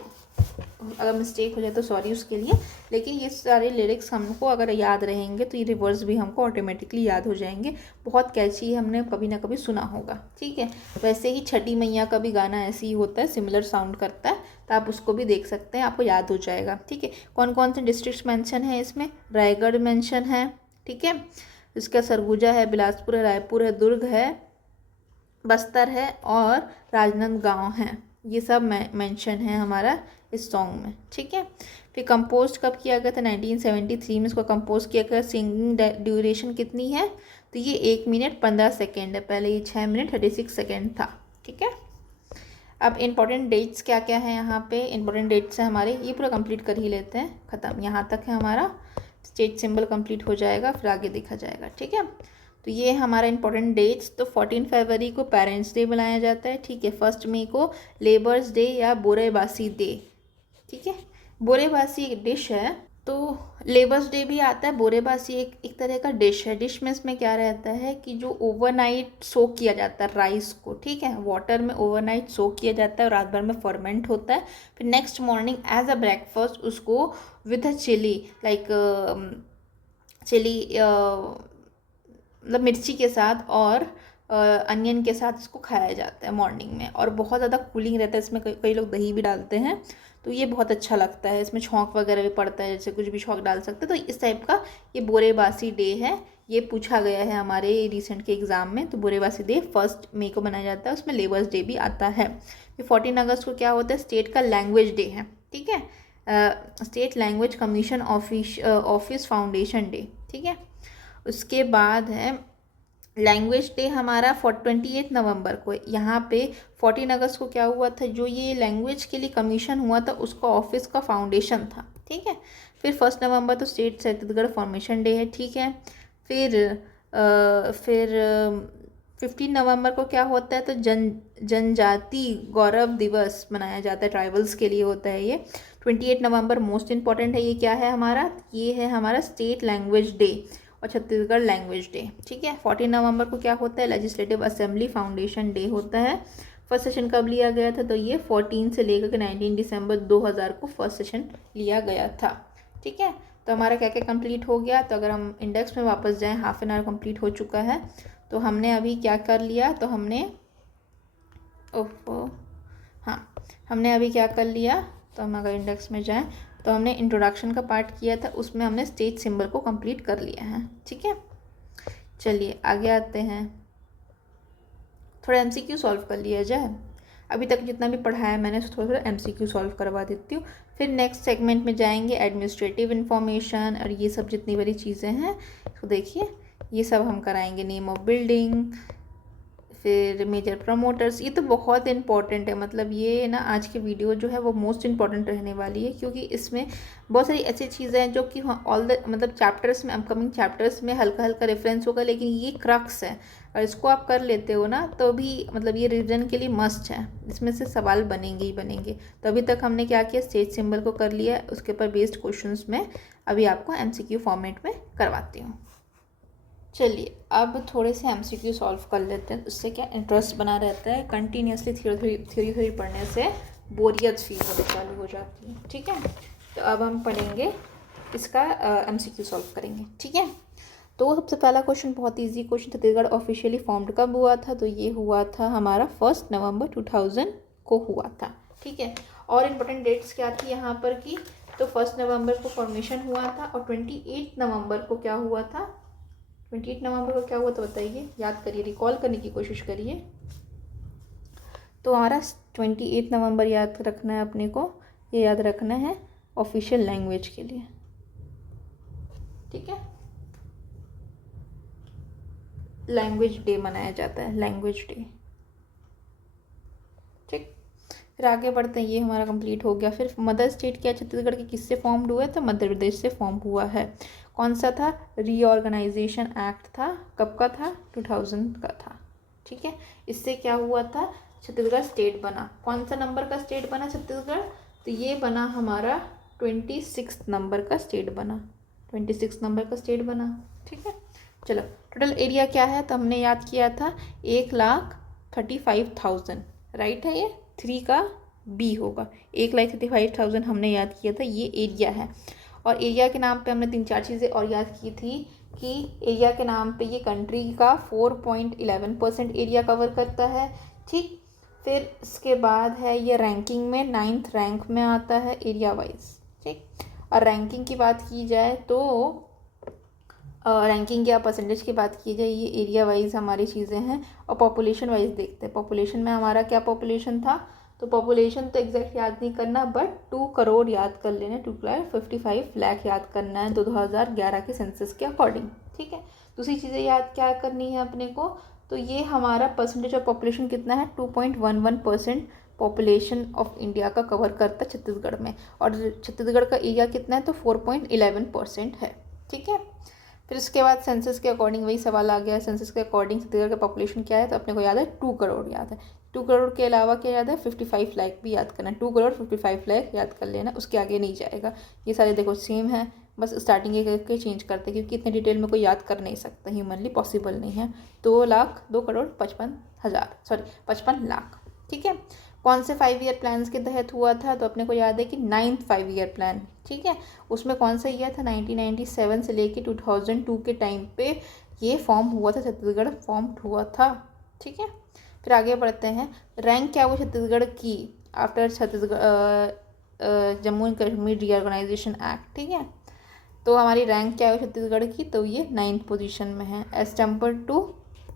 अगर मिस्टेक हो जाए तो सॉरी उसके लिए, लेकिन ये सारे लिरिक्स हमको अगर याद रहेंगे तो ये रिवर्स भी हमको ऑटोमेटिकली याद हो जाएंगे। बहुत कैची है, हमने कभी ना कभी सुना होगा, ठीक है। वैसे ही छठी मैया का भी गाना ऐसे ही होता है, सिमिलर साउंड करता है, तो आप उसको भी देख सकते हैं, आपको याद हो जाएगा, ठीक है। कौन कौन से डिस्ट्रिक्ट मेंशन है इसमें, रायगढ़ मेंशन है, ठीक है, इसका सरगुजा है, बिलासपुर है, रायपुर है, दुर्ग है, बस्तर है और राजनांदगांव है। ये सब मेंशन है हमारा इस सॉन्ग में, ठीक है। फिर कंपोज कब किया गया था, 1973 में इसको कंपोज किया गया। सिंगिंग ड्यूरेशन कितनी है, तो ये 1 मिनट 15 सेकेंड है, पहले ये 6 मिनट 36 सेकेंड था, ठीक है। अब इंपॉर्टेंट डेट्स क्या क्या है यहाँ पे, इंपॉर्टेंट डेट्स है हमारे, ये पूरा कंप्लीट कर ही लेते हैं, ख़त्म, यहाँ तक है हमारा। स्टेट सिंबल कंप्लीट हो जाएगा, फिर आगे देखा जाएगा, ठीक है। तो ये हमारा इंपॉर्टेंट डेट्स। तो 14 फरवरी को पेरेंट्स डे मनाया जाता है, ठीक है। 1 मई को लेबर्स डे या बोरेबासी डे, ठीक है। बोरेबासी एक डिश है, तो लेबर्स डे भी आता है, बोरेबासी एक तरह का डिश है। डिश में इसमें क्या रहता है कि जो ओवरनाइट सोक किया जाता है राइस को, ठीक है, वाटर में ओवरनाइट सोक किया जाता है और रात भर में फर्मेंट होता है। फिर next morning as a breakfast उसको with a chilli, like chilli मतलब मिर्ची के साथ और अनियन के साथ इसको खाया जाता है मॉर्निंग में, और बहुत ज़्यादा कूलिंग रहता है। इसमें कई लोग दही भी डालते हैं, तो ये बहुत अच्छा लगता है। इसमें छौंक वगैरह भी पड़ता है, जैसे कुछ भी छौंक डाल सकते हैं। तो इस टाइप का ये बोरेबासी डे है, ये पूछा गया है हमारे रिसेंट के एग्ज़ाम में। तो बोरेबासी डे 1 मई को मनाया जाता है, उसमें लेबर्स डे भी आता है। फिर 14 अगस्त को क्या होता है, स्टेट का लैंग्वेज डे है, ठीक है, state language commission office foundation day, ठीक है। उसके बाद है लैंग्वेज डे हमारा 28 नवंबर को। यहाँ पे 14 अगस्त को क्या हुआ था, जो ये लैंग्वेज के लिए कमीशन हुआ था उसका ऑफिस का फाउंडेशन था, ठीक है। फिर 1 नवंबर तो स्टेट छत्तीसगढ़ फॉर्मेशन डे है, ठीक है। फिर 15 नवंबर को क्या होता है, तो जनजाति गौरव दिवस मनाया जाता है, ट्राइबल्स के लिए होता है ये। 28 नवंबर मोस्ट इम्पॉर्टेंट है, ये क्या है हमारा, ये है हमारा स्टेट लैंग्वेज डे और छत्तीसगढ़ लैंग्वेज डे, ठीक है। 14 नवंबर को क्या होता है, लेजिस्लेटिव असेंबली फाउंडेशन डे होता है। फर्स्ट सेशन कब लिया गया था, तो ये 14 से लेकर के 19 दिसंबर 2000 को फर्स्ट सेशन लिया गया था, ठीक है। तो हमारा क्या क्या कंप्लीट हो गया, तो अगर हम इंडेक्स में वापस जाएं, हाफ एन आवर कंप्लीट हो चुका है। तो हमने अभी क्या कर लिया, तो हमने हमने अभी क्या कर लिया, तो हम अगर इंडेक्स में जाएं तो हमने इंट्रोडक्शन का पार्ट किया था, उसमें हमने स्टेज सिंबल को कंप्लीट कर लिया है, ठीक है। चलिए आगे आते हैं, थोड़ा एमसीक्यू सॉल्व कर लिया जाए। अभी तक जितना भी पढ़ा है मैंने थोड़ा थोड़ा एमसीक्यू सॉल्व करवा देती हूँ, फिर नेक्स्ट सेगमेंट में जाएंगे एडमिनिस्ट्रेटिव इन्फॉर्मेशन और ये सब जितनी बड़ी चीज़ें हैं, तो देखिए ये सब हम कराएंगे, नेम ऑफ बिल्डिंग, फिर मेजर प्रमोटर्स, ये तो बहुत इंपॉर्टेंट है। मतलब ये ना आज की वीडियो जो है वो मोस्ट इम्पॉर्टेंट रहने वाली है, क्योंकि इसमें बहुत सारी ऐसी चीज़ें हैं जो कि ऑल द मतलब चैप्टर्स में, अपकमिंग चैप्टर्स में हल्का हल्का रेफरेंस होगा, लेकिन ये क्रक्स है और इसको आप कर लेते हो ना तो भी मतलब ये रिवीजन के लिए मस्ट है, इसमें से सवाल बनेंगे ही बनेंगे। तो अभी तक हमने क्या किया, स्टेज सिंबल को कर लिया, उसके ऊपर बेस्ड क्वेश्चंस में अभी आपको एमसीक्यू फॉर्मेट में करवाती हूँ। चलिए अब थोड़े से एमसीक्यू सॉल्व कर लेते हैं, उससे क्या इंटरेस्ट बना रहता है। कंटिन्यूसली थ्योरी पढ़ने से बोरियत फील होने चालू हो जाती है, ठीक है। तो अब हम पढ़ेंगे इसका एमसीक्यू सॉल्व करेंगे, ठीक है। तो सबसे पहला क्वेश्चन बहुत easy question, Chhattisgarh officially formed कब हुआ था, तो ये हुआ था हमारा 1 नवंबर 2000 को हुआ था, ठीक है। और इम्पोर्टेंट डेट्स क्या थी यहाँ पर की, तो 1 नवंबर को फॉर्मेशन हुआ था और 28 नवंबर को क्या हुआ था, 28 नवंबर को क्या हुआ तो बताइए, याद करिए, रिकॉल करने की कोशिश करिए। तो हमारा 28 नवंबर याद रखना है अपने को, ये याद रखना है ऑफिशियल लैंग्वेज के लिए, ठीक है। लैंग्वेज डे मनाया जाता है, लैंग्वेज डे, ठीक। फिर आगे बढ़ते हैं, ये हमारा कंप्लीट हो गया। फिर मदर स्टेट क्या छत्तीसगढ़ के किससे फॉर्म्ड हुआ है, तो मध्य प्रदेश से फॉर्म हुआ है। कौन सा था, रीऑर्गेनाइजेशन एक्ट था, कब का था, 2000 का था, ठीक है। इससे क्या हुआ था, छत्तीसगढ़ स्टेट बना। कौन सा नंबर का स्टेट बना छत्तीसगढ़, तो ये बना हमारा 26 नंबर का स्टेट बना, 26 नंबर का स्टेट बना, ठीक है। चलो टोटल एरिया क्या है, तो हमने याद किया था 1,35,000, राइट है, ये 3 का बी होगा, 1,35,000 हमने याद किया था, ये एरिया है। और एरिया के नाम पे हमने 3-4 चीज़ें और याद की थी कि एरिया के नाम पे ये कंट्री का 4.11% एरिया कवर करता है, ठीक। फिर इसके बाद है ये रैंकिंग में 9th रैंक में आता है एरिया वाइज, ठीक। और रैंकिंग की बात की जाए तो रैंकिंग या परसेंटेज की बात की जाए, ये एरिया वाइज हमारी चीज़ें हैं। और पॉपुलेशन वाइज देखते हैं, पॉपुलेशन में हमारा क्या पॉपुलेशन था, तो पॉपुलेशन तो एग्जैक्ट याद नहीं करना, बट 2 करोड़ याद कर लेना, 2.55 लाख याद करना है 2011 के सेंसस के अकॉर्डिंग, ठीक है। दूसरी चीज़ें याद क्या करनी है अपने को, तो ये हमारा परसेंटेज ऑफ पॉपुलेशन कितना है, 2.11% पॉपुलेशन ऑफ इंडिया का कवर करता है छत्तीसगढ़ में, और छत्तीसगढ़ का एरिया कितना है, तो 4.11% है, ठीक है। फिर उसके बाद सेंसस के अकॉर्डिंग वही सवाल आ गया, सेंसस के अकॉर्डिंग छत्तीसगढ़ का पॉपुलेशन क्या है, तो अपने को याद है 2 करोड़ याद है। 2 करोड़ के अलावा क्या याद है, 55 लाख भी याद करना, 2 करोड़ 55 लाख याद कर लेना, उसके आगे नहीं जाएगा। ये सारे देखो सेम है, बस स्टार्टिंग करके चेंज करते, क्योंकि इतने डिटेल में कोई याद कर नहीं सकता, ह्यूमनली पॉसिबल नहीं है। 2 करोड़ 55 लाख, ठीक है। कौन से 5 ईयर प्लान्स के तहत हुआ था, तो अपने को याद है कि 9th 5 ईयर प्लान, ठीक है। उसमें कौन सा ईयर था, 1997 से लेके 2002 के टाइम पे ये फॉर्म हुआ था, छत्तीसगढ़ फॉर्म हुआ था, ठीक है। फिर आगे बढ़ते हैं, रैंक क्या हुआ छत्तीसगढ़ की after Chhattisgarh Jammu and Kashmir reorganisation act, ठीक है। तो हमारी रैंक क्या हुई छत्तीसगढ़ की, तो ये 9th पोजीशन में है as compare to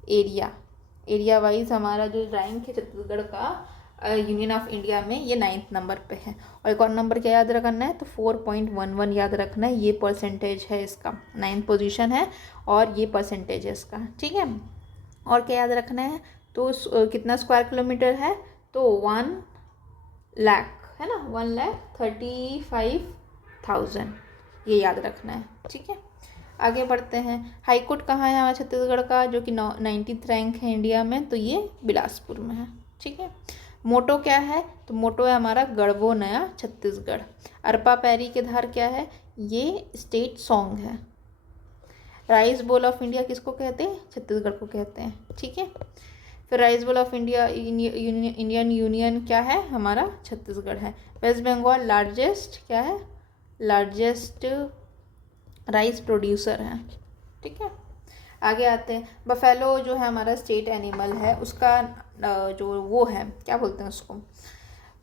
area wise हमारा जो रैंक है छत्तीसगढ़ का यूनियन ऑफ इंडिया में, ये 9th नंबर पे है। और एक और नंबर क्या याद रखना है, तो 4.11 याद रखना है, ये परसेंटेज है इसका, 9th पोजीशन है और ये परसेंटेज है इसका, ठीक है। और क्या याद रखना है, तो कितना स्क्वायर किलोमीटर है, तो 1 लाख है ना, 1,35,000, ये याद रखना है, ठीक है। आगे बढ़ते हैं। हाई कोर्ट कहाँ है हमारे छत्तीसगढ़ का, जो कि 90th रैंक है इंडिया में, तो ये बिलासपुर में है, ठीक है। मोटो क्या है, तो मोटो है हमारा गढ़वो नया छत्तीसगढ़। अरपा पैरी के धार क्या है, ये स्टेट सॉन्ग है। राइस बोल ऑफ इंडिया किसको कहते हैं, छत्तीसगढ़ को कहते हैं, ठीक है। फिर rice bowl of India Indian union क्या है, हमारा छत्तीसगढ़ है। वेस्ट बंगाल लार्जेस्ट क्या है, लार्जेस्ट राइस प्रोड्यूसर है, ठीक है। आगे आते हैं। बफेलो जो है हमारा स्टेट एनिमल है, उसका जो वो है क्या बोलते हैं उसको,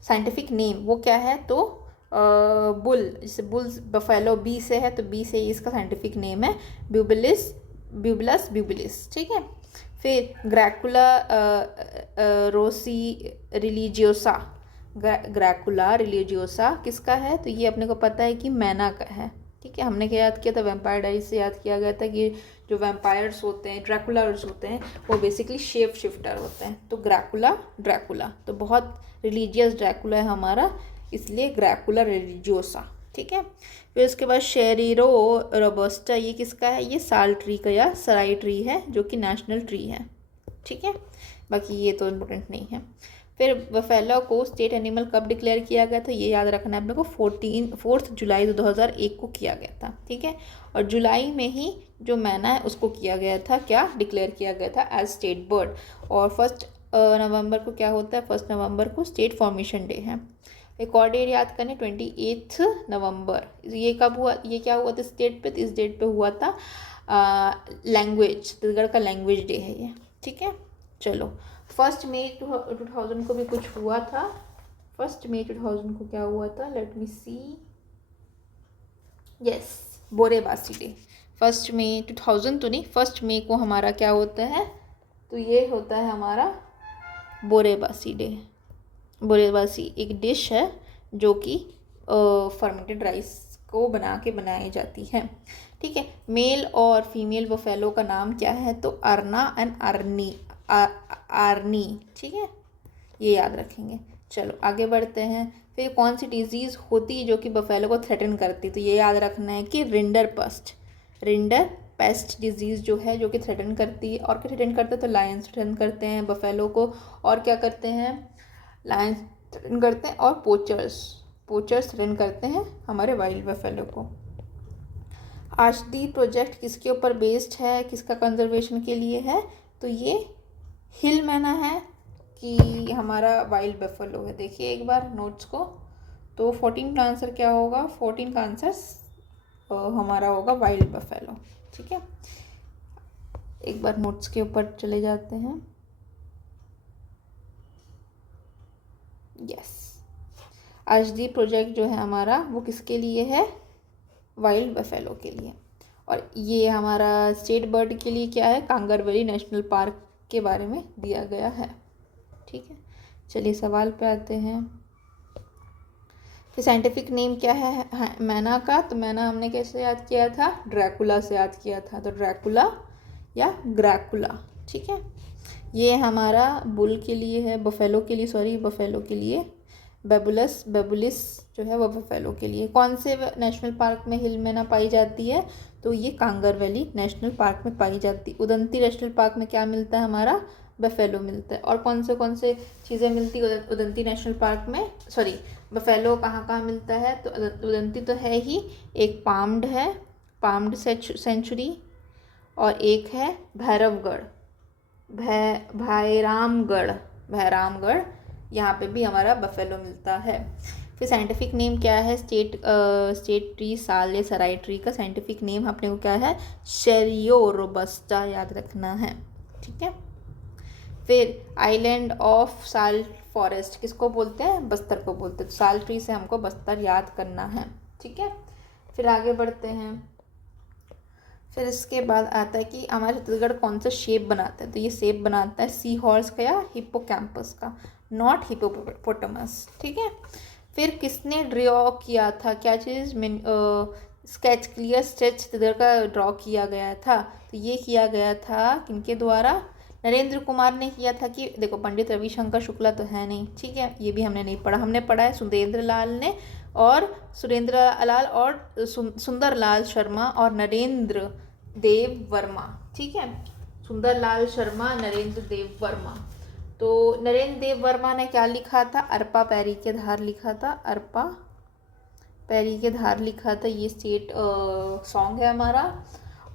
साइंटिफिक नेम वो क्या है, तो बुल, जैसे बुल्स बफेलो बी से है तो बी से इसका साइंटिफिक नेम है ब्यूबिलिस, ब्यूबिलस ब्यूबिलिस, ठीक है। फिर ग्रैकुला रोसी रिलीजियोसा, ग्रैकुला रिलीजियोसा किसका है, तो ये अपने को पता है कि मैना का है, ठीक है। हमने क्या याद किया था, वैम्पायर डायरीज से याद किया गया था कि जो वैम्पायर्स होते हैं, ड्रैकुलर्स होते हैं, वो बेसिकली शेप शिफ्टर होते हैं। तो ड्रैकुला तो बहुत रिलीजियस ड्रैकुला है हमारा, इसलिए ग्रैकुला रिलीजियोसा, ठीक है। फिर उसके बाद शेरिरो रोबस्टा, ये किसका है, ये साल ट्री का या सराई ट्री है, जो कि नेशनल ट्री है, ठीक है। बाकी ये तो इम्पोर्टेंट नहीं है। फिर बफेलो को स्टेट एनिमल कब डिक्लेयर किया गया था, ये याद रखना है अपने को, 4 जुलाई 2001 को किया गया था, ठीक है। और जुलाई में ही जो मैना है उसको किया गया था, क्या डिक्लेयर किया गया था एज स्टेट बर्ड। और 1 नवंबर को क्या होता है, 1 नवंबर को स्टेट फॉर्मेशन डे है। एक और डेट याद करने, 28 नवंबर, ये कब हुआ, ये क्या हुआ था स्टेट पे, इस डेट पे हुआ था लैंग्वेज, छत्तीसगढ़ का लैंग्वेज डे है ये, ठीक है। चलो 1 मई 2000 को भी कुछ हुआ था, 1 मई 2000 को क्या हुआ था, लेट मी सी, यस, बोरेबासी डे। 1 मई 2000 तो नहीं, 1 मई को हमारा क्या होता है, तो ये होता है हमारा बोरेबासी डे। बोरेबासी एक डिश है जो कि फर्मेंटेड राइस को बनाई जाती है, ठीक है। मेल और फीमेल बफेलो का नाम क्या है, तो अरना एंड आर्नी, ठीक है, ये याद रखेंगे। चलो आगे बढ़ते हैं। फिर कौन सी डिजीज़ होती है जो कि बफेलो को थ्रेटन करती, तो ये याद रखना है कि रिंडर पेस्ट डिजीज़ जो है, जो कि थ्रेटन करती है। और क्या थ्रेटन करते हैं, तो लायंस थ्रेटन करते हैं बफेलो को, और क्या करते हैं, लायंस थ्रेटन करते हैं, और पोचर्स थ्रेटन करते हैं हमारे वाइल्ड बफेलो को। आशदी प्रोजेक्ट किसके ऊपर बेस्ड है, किसका कंजर्वेशन के लिए है, तो ये हिल मैना है कि हमारा वाइल्ड बफेलो है। देखिए एक बार नोट्स को, तो 14 का आंसर क्या होगा, 14 का आंसर हमारा होगा वाइल्ड बफेलो, ठीक है। एक बार नोट्स के ऊपर चले जाते हैं, यस। आशदी प्रोजेक्ट जो है हमारा वो किसके लिए है, वाइल्ड बफेलो के लिए। और ये हमारा स्टेट बर्ड के लिए क्या है, कांगरवली नेशनल पार्क के बारे में दिया गया है, ठीक है। चलिए सवाल पे आते हैं। फिर साइंटिफिक नेम क्या है मैना का, तो मैना हमने कैसे याद किया था, ड्रैकुला से याद किया था, तो ड्रैकुला या ग्रैकुला, ठीक है। ये हमारा बुल के लिए है, बफेलो के लिए बेबुलिस जो है वो बफेलो के लिए। कौन से नेशनल पार्क में हिल मैना पाई जाती है, तो ये कांगर वैली नेशनल पार्क में पाई जाती है। उदंती नेशनल पार्क में क्या मिलता है, हमारा बफेलो मिलता है। और कौन से चीज़ें मिलती है उदंती नेशनल पार्क में, सॉरी बफेलो कहाँ मिलता है, तो उदंती तो है ही, एक पाम्ड सेंचुरी, और एक है भैरामगढ़, यहाँ पे भी हमारा बफेलो मिलता है। फिर साइंटिफिक नेम क्या है, स्टेट ट्री साल या सराई ट्री का साइंटिफिक नेम अपने को क्या है, शेरियो रोबस्टा, याद रखना है, ठीक है। फिर आइलैंड ऑफ साल्ट फॉरेस्ट किसको बोलते हैं, बस्तर को बोलते हैं, तो साल ट्री से हमको बस्तर याद करना है, ठीक है। फिर आगे बढ़ते हैं। फिर इसके बाद आता है कि हमारे छत्तीसगढ़ कौन सा शेप बनाता है, तो ये शेप बनाता है सी हॉर्स का या हिप्पोकैम्पस का, नॉट हिप्पोपोटामस, ठीक है। फिर किसने ड्रॉ किया था, क्या चीज़ क्लियर स्केच छत्तीसगढ़ का ड्रॉ किया गया था, तो ये किया गया था किनके द्वारा, नरेंद्र कुमार ने किया था। कि देखो पंडित रविशंकर शुक्ला तो है नहीं, ठीक है, ये भी हमने नहीं पढ़ा, हमने पढ़ा है सुंदेंद्र लाल ने और सुरेंद्र लाल और सुंदर लाल शर्मा और नरेंद्र देव वर्मा। ठीक है, सुंदर लाल शर्मा, नरेंद्र देव वर्मा। तो नरेंद्र देव वर्मा ने क्या लिखा था? अरपा पैरी के धार लिखा था, अरपा पैरी के धार लिखा था। ये स्टेट सॉन्ग है हमारा।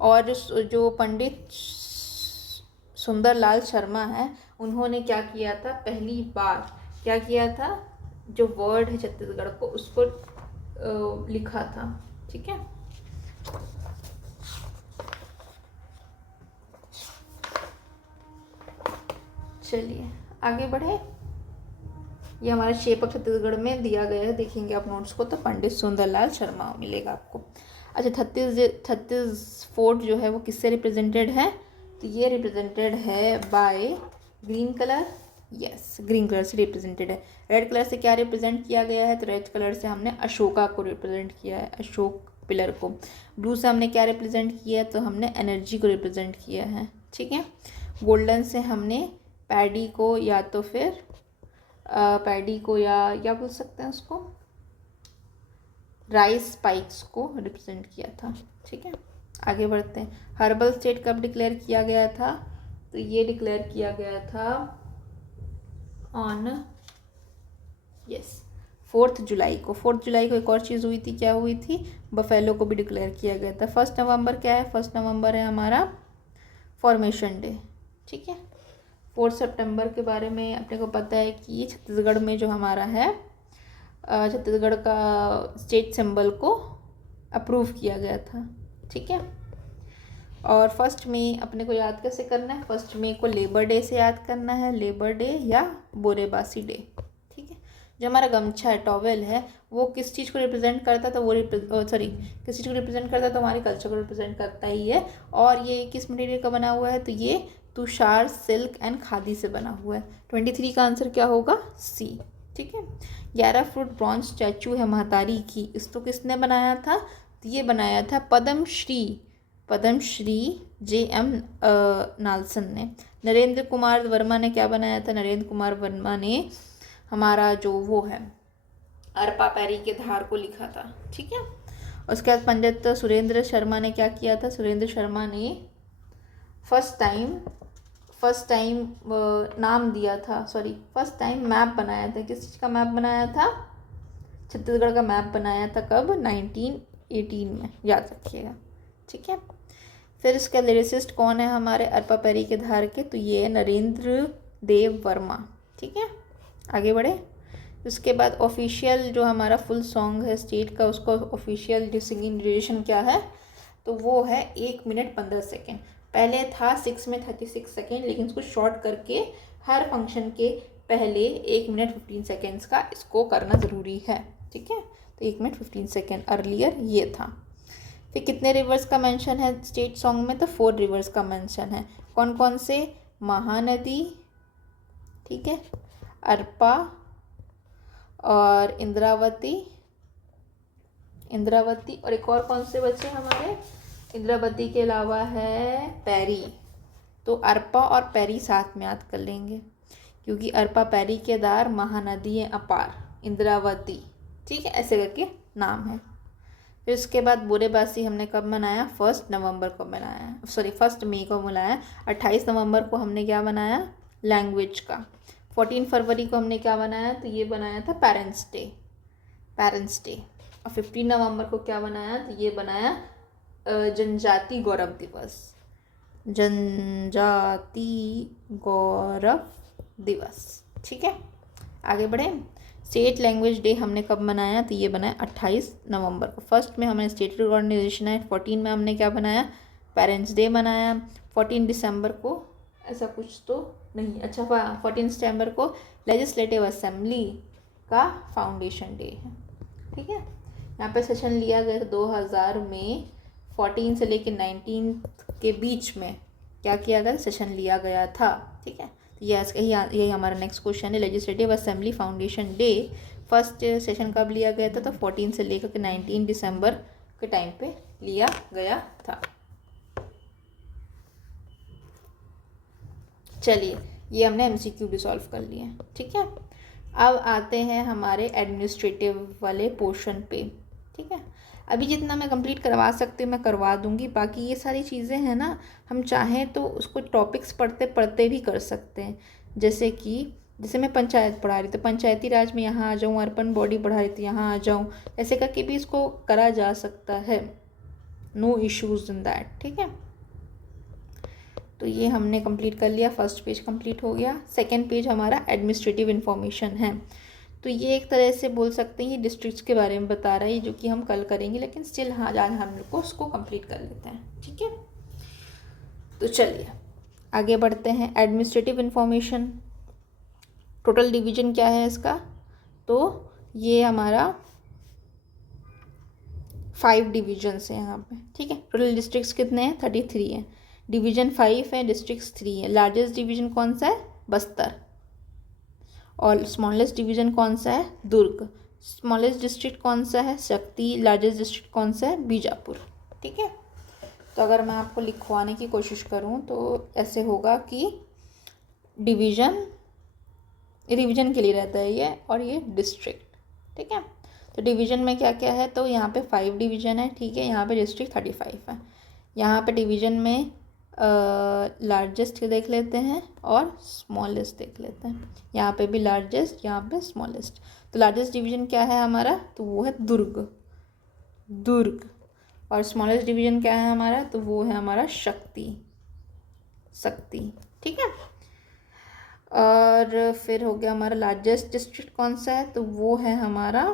और जो पंडित सुंदर लाल शर्मा है, उन्होंने क्या किया था? पहली बार क्या किया था? जो वर्ड है छत्तीसगढ़ को, उसको लिखा था। ठीक है, चलिए आगे बढ़े। ये हमारा शेप ऑफ छत्तीसगढ़ में दिया गया है, देखेंगे आप नोट्स को तो पंडित सुंदरलाल शर्मा मिलेगा आपको। अच्छा, छत्तीस फोर्ट जो है वो किससे रिप्रेजेंटेड है? तो ये रिप्रेजेंटेड है by green colour. Yes, green colour से रिप्रेजेंटेड है। रेड कलर से क्या रिप्रेजेंट किया गया है? तो रेड कलर से हमने अशोका को रिप्रेजेंट किया है, अशोक पिलर को। ब्लू से हमने क्या रिप्रेजेंट किया है? तो हमने एनर्जी को रिप्रेजेंट किया है। ठीक है, गोल्डन से हमने पैडी को, या तो फिर पैडी को, या क्या बोल सकते हैं उसको, राइस स्पाइक्स को रिप्रेजेंट किया था। ठीक है, आगे बढ़ते हैं। हर्बल स्टेट कब डिक्लेयर किया गया था? तो ये डिक्लेयर किया गया था ऑन 4 जुलाई को। 4 जुलाई को एक और चीज़ हुई थी, क्या हुई थी? बफेलो को भी डिक्लेयर किया गया था। 1 नवंबर क्या है? 1 नवंबर है हमारा फॉर्मेशन डे। ठीक है, 4 सितंबर के बारे में अपने को पता है कि ये छत्तीसगढ़ में जो हमारा है, छत्तीसगढ़ का स्टेट सिंबल को अप्रूव किया गया था। ठीक है, और 1 मई अपने को याद कैसे करना है? 1 मई को लेबर डे से याद करना है, लेबर डे या बोरेबासी डे। ठीक है, जो हमारा गमछा है, टॉवेल है, वो किस चीज़ को रिप्रेजेंट करता था? वो किस चीज़ को रिप्रेजेंट करता है? तो हमारे कल्चर को रिप्रेजेंट करता ही है। और ये किस मटेरियल का बना हुआ है? तो ये तुषार, सिल्क एंड खादी से बना हुआ है। 23 का आंसर क्या होगा? सी। ठीक है, 11 फुट ब्रॉन्ज स्टैचू है महतारी की, इसको किसने बनाया था? तो ये बनाया था पद्मश्री JM नाल्सन ने। नरेंद्र कुमार वर्मा ने क्या बनाया था? नरेंद्र कुमार वर्मा ने हमारा जो वो है अरपा पैरी के धार को लिखा था। ठीक है, उसके बाद पंडित सुरेंद्र शर्मा ने क्या किया था? सुरेंद्र शर्मा ने फर्स्ट टाइम नाम दिया था, फर्स्ट टाइम मैप बनाया था। किस चीज़ का मैप बनाया था? छत्तीसगढ़ का मैप बनाया था। कब? 1918 में, याद रखिएगा। ठीक है, फिर इसका लिरिसिस्ट कौन है हमारे अरपा पैरी के धार के? तो ये नरेंद्र देव वर्मा। ठीक है, आगे बढ़े। उसके बाद ऑफिशियल जो हमारा फुल सॉन्ग है स्टेट का, उसका ऑफिशियल जो सिंगिंग ड्यूरेशन क्या है? तो वो है 1 मिनट 15 सेकेंड। पहले था 6 में 36 सेकेंड, लेकिन उसको शॉर्ट करके हर फंक्शन के पहले 1 मिनट 15 सेकेंड्स का इसको करना ज़रूरी है। ठीक है, तो 1 मिनट 15 सेकेंड अर्लियर ये था। फिर कितने रिवर्स का मेंशन है स्टेट सॉन्ग में? तो 4 रिवर्स का मेंशन है। कौन कौन से? महानदी, ठीक है, अरपा और इंद्रावती, और एक और कौन से बचे हमारे? इंद्रावती के अलावा है पैरी। तो अरपा और पैरी साथ में याद कर लेंगे, क्योंकि अरपा पैरी के दार, महानदी अपार, इंद्रावती। ठीक है, ऐसे करके नाम है। फिर उसके बाद बोरेबासी हमने कब मनाया? 1 नवंबर को मनाया, 1 मई को मनाया। 28 नवंबर को हमने क्या बनाया? लैंग्वेज का। 14 फरवरी को हमने क्या बनाया? तो ये बनाया था पेरेंट्स डे। और 15 नवंबर को क्या बनाया? तो ये बनाया जनजाति गौरव दिवस। ठीक है, आगे बढ़े। स्टेट लैंग्वेज डे हमने कब मनाया? तो ये बनाया 28 नवंबर को। 1 में हमने स्टेट ऑर्गेनाइजेशन है, 14 में हमने क्या बनाया? पेरेंट्स डे बनाया। 14 दिसंबर को ऐसा कुछ तो नहीं, अच्छा 14 सितंबर को लेजिस्लेटिव असेंबली का फाउंडेशन डे है। ठीक है, यहाँ पे सेशन लिया गया 2000 में 14 से लेकर 19 के बीच में क्या किया गया? सेशन लिया गया था। ठीक है, तो यही हमारा नेक्स्ट क्वेश्चन है। Legislative assembly foundation day first session कब लिया गया था? तो 14 से लेकर के 19 दिसंबर के टाइम पे लिया गया था। चलिए, ये हमने MCQ भी सॉल्व कर लिए। ठीक है, अब आते हैं हमारे एडमिनिस्ट्रेटिव वाले पोर्शन पे, ठीक है। अभी जितना मैं कंप्लीट करवा सकती हूँ मैं करवा दूँगी, बाकी ये सारी चीज़ें हैं ना, हम चाहें तो उसको टॉपिक्स पढ़ते पढ़ते भी कर सकते हैं। जैसे मैं पंचायत पढ़ा रही तो पंचायती राज में यहाँ आ जाऊँ, अर्बन बॉडी पढ़ा रही थी यहाँ आ जाऊँ, ऐसे करके भी इसको करा जा सकता है, नो इश्यूज़ इन दैट, ठीक है। तो ये हमने कंप्लीट कर लिया, फर्स्ट पेज कंप्लीट हो गया। सेकंड पेज हमारा एडमिनिस्ट्रेटिव इन्फॉर्मेशन है। तो ये एक तरह से बोल सकते हैं ये डिस्ट्रिक्ट्स के बारे में बता रहा है, जो कि हम कल करेंगे, लेकिन स्टिल हाँ आज हम लोग को उसको कंप्लीट कर लेते हैं, ठीक है। तो चलिए आगे बढ़ते हैं। एडमिनिस्ट्रेटिव इन्फॉर्मेशन, टोटल डिवीजन क्या है इसका, तो ये हमारा 5 डिविजन्स हैं यहाँ पे, ठीक है। टोटल डिस्ट्रिक्ट्स कितने हैं, 33 हैं, डिवीजन 5 है, डिस्ट्रिक्ट्स 3 है। लार्जेस्ट डिवीजन कौन सा है, बस्तर, और स्मॉलेस्ट डिवीजन कौन सा है, दुर्ग। स्मॉलेस्ट डिस्ट्रिक्ट कौन सा है, शक्ति। लार्जेस्ट डिस्ट्रिक्ट कौन सा है, बीजापुर, ठीक है। तो अगर मैं आपको लिखवाने की कोशिश करूँ तो ऐसे होगा कि डिवीजन रिवीजन के लिए रहता है ये, और ये डिस्ट्रिक्ट, ठीक है। तो डिवीजन में क्या क्या है, तो यहाँ पे 5 डिवीजन है, ठीक है। यहाँ पे डिस्ट्रिक्ट 35 है। यहाँ पे डिवीजन में लार्जेस्ट देख लेते हैं और स्मॉलेस्ट देख लेते हैं। यहाँ पे भी लार्जेस्ट, यहाँ पे स्मॉलेस्ट। तो लार्जेस्ट डिवीजन क्या है हमारा, तो वो है दुर्ग। और स्मॉलेस्ट डिवीजन क्या है हमारा, तो वो है हमारा शक्ति, ठीक है। और फिर हो गया हमारा लार्जेस्ट डिस्ट्रिक्ट कौन सा है, तो वो है हमारा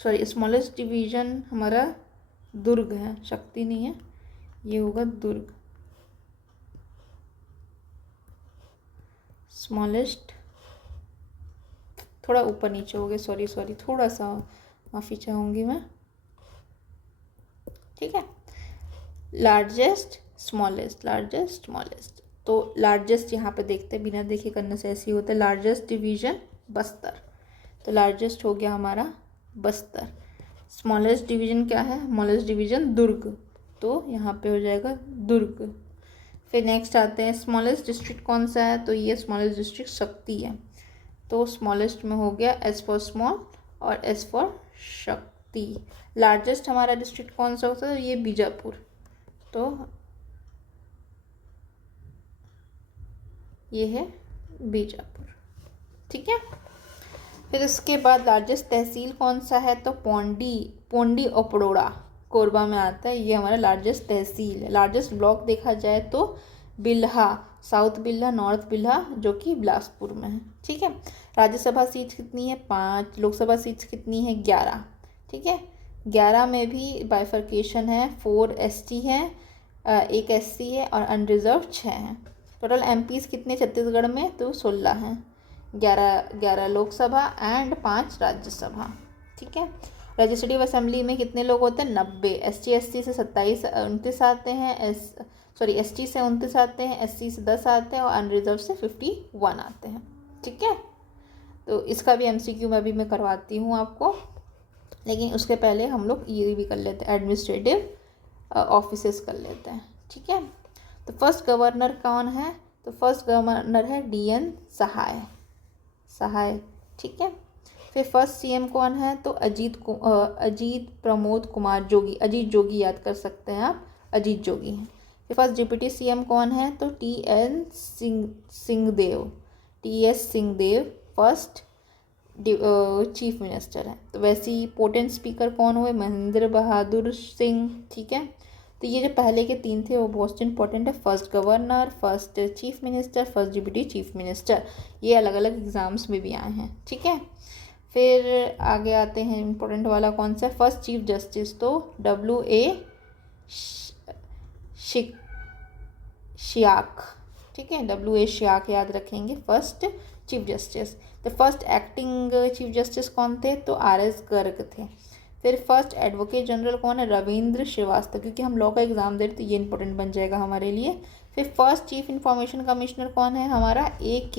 स्मॉलेस्ट डिवीजन हमारा दुर्ग है, शक्ति नहीं है, ये होगा दुर्ग। स्मॉलेस्ट थोड़ा ऊपर नीचे हो गया, सॉरी थोड़ा सा माफ़ी चाहूँगी मैं, ठीक है। लार्जेस्ट स्मॉलेस्ट, तो लार्जेस्ट यहाँ पे देखते हैं, बिना देखे करने से ऐसे ही होता है। लार्जेस्ट डिवीजन बस्तर, तो लार्जेस्ट हो गया हमारा बस्तर। स्मॉलेस्ट डिवीजन क्या है, स्मॉलेस्ट डिवीजन दुर्ग, तो यहाँ पे हो जाएगा दुर्ग। फिर नेक्स्ट आते हैं स्मॉलेस्ट डिस्ट्रिक्ट कौन सा है, तो ये स्मॉलेस्ट डिस्ट्रिक्ट शक्ति है। तो स्मॉलेस्ट में हो गया एस फॉर स्मॉल और एस फॉर शक्ति। लार्जेस्ट हमारा डिस्ट्रिक्ट कौन सा होता है, ये बीजापुर, तो ये है बीजापुर, ठीक है। फिर इसके बाद लार्जेस्ट तहसील कौन सा है, तो पोंडी ओपड़ोड़ा कोरबा में आता है, ये हमारा लार्जेस्ट तहसील है। लार्जेस्ट ब्लॉक देखा जाए तो बिल्हा, साउथ बिल्हा, नॉर्थ बिल्हा, जो कि बिलासपुर में है, ठीक है। राज्यसभा सीट कितनी है, 5। लोकसभा सीट्स कितनी है, 11, ठीक है। 11 में भी बाइफर्केशन है, 4 ST है, 1 SC है, और अनरिजर्व 6 हैं। टोटल MPs कितने छत्तीसगढ़ में, तो 16 हैं, 11 लोकसभा एंड 5 राज्यसभा, ठीक है। लेजिस्लेटिव असेंबली में कितने लोग होते हैं, 90। ST से 29 आते हैं, ST से 29 आते हैं, SC से 10 आते हैं, और अनरिजर्व से 51 आते हैं, ठीक है। तो इसका भी MCQ में अभी मैं करवाती हूँ आपको, लेकिन उसके पहले हम लोग ये भी कर लेते हैं, एडमिनिस्ट्रेटिव ऑफिसेस कर लेते हैं, ठीक है। तो फर्स्ट गवर्नर कौन है, तो फर्स्ट गवर्नर है DN सहाय, ठीक है। फिर फर्स्ट CM कौन है, तो अजीत प्रमोद कुमार जोगी, अजीत जोगी याद कर सकते हैं आप, अजीत जोगी हैं। फिर फर्स्ट डिप्टी CM कौन है, तो TS Singhdeo first chief minister है। तो वैसे ही पोटेंट स्पीकर कौन हुए, महेंद्र बहादुर सिंह, ठीक है। तो ये जो पहले के 3 थे वो बहुत इंपॉर्टेंट है, first governor, first chief minister, first deputy chief minister, ये अलग अलग एग्जाम्स में भी आए हैं, ठीक है। फिर आगे आते हैं इम्पोर्टेंट वाला कौन सा है, फर्स्ट चीफ जस्टिस, तो WA शियाक, ठीक है, WA शियाक याद रखेंगे, फर्स्ट चीफ जस्टिस। तो फर्स्ट एक्टिंग चीफ जस्टिस कौन थे, तो RS गर्ग थे। फिर फर्स्ट एडवोकेट जनरल कौन है, रविंद्र श्रीवास्तव, क्योंकि हम लॉ का एग्जाम दे रहे तो ये इंपॉर्टेंट बन जाएगा हमारे लिए। फिर फर्स्ट चीफ इंफॉर्मेशन कमिश्नर कौन है, हमारा AK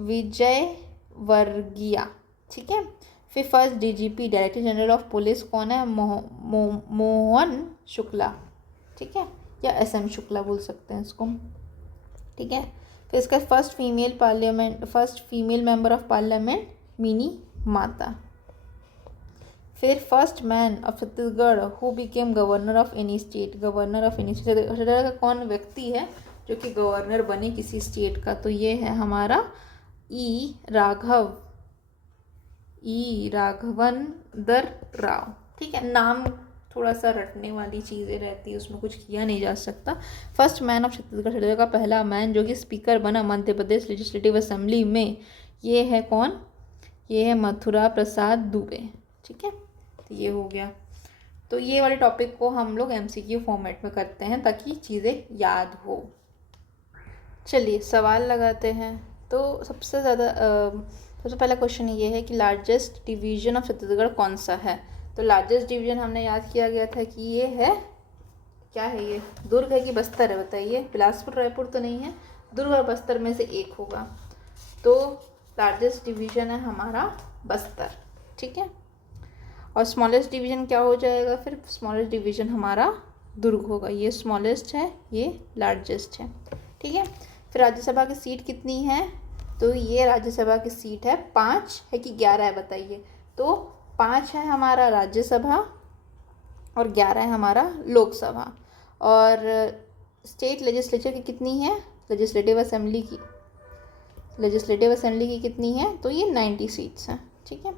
विजय वर्गिया, ठीक है। फिर first DGP director general of police कौन है, मोहन शुक्ला, ठीक है, या SM शुक्ला बोल सकते हैं इसको, ठीक है। तो इसका first female member of parliament mini माता। फिर first man of Chhattisgarh who became governor of any state. Governor of any state, Chhattisgarh का कौन व्यक्ति है जो कि गवर्नर बने किसी स्टेट का, तो ये है हमारा ई राघवेंद्र राव। ठीक है, नाम थोड़ा सा रटने वाली चीज़ें रहती है, उसमें कुछ किया नहीं जा सकता। फर्स्ट मैन ऑफ छत्तीसगढ़ का पहला मैन जो कि स्पीकर बना मध्य प्रदेश लेजिस्लेटिव असेंबली में, ये है कौन, ये है मथुरा प्रसाद दुबे। ठीक है, तो ये हो गया। तो ये वाले टॉपिक को हम लोग एमसीक्यू फॉर्मेट में करते हैं ताकि चीज़ें याद हो। चलिए सवाल लगाते हैं। तो सबसे पहला क्वेश्चन ये है कि लार्जेस्ट डिवीजन ऑफ छत्तीसगढ़ कौन सा है। तो लार्जेस्ट डिवीजन हमने याद किया गया था कि ये है, क्या है ये, दुर्ग है कि बस्तर है, बताइए। बिलासपुर रायपुर तो नहीं है, दुर्ग और बस्तर में से एक होगा। तो लार्जेस्ट डिवीजन है हमारा बस्तर। ठीक है, और स्मॉलेस्ट डिवीजन क्या हो जाएगा फिर, स्मॉलेस्ट डिवीजन हमारा दुर्ग होगा। ये स्मॉलेस्ट है, ये लार्जेस्ट है। ठीक है, फिर राज्यसभा की सीट कितनी है, तो ये राज्यसभा की सीट है 5 है कि 11 है, बताइए। तो 5 है हमारा राज्यसभा और 11 है हमारा लोकसभा। और स्टेट लेजिस्लेचर की कितनी है, लेजिस्लेटिव असेंबली की कितनी है, तो ये 90 सीट्स हैं। ठीक है,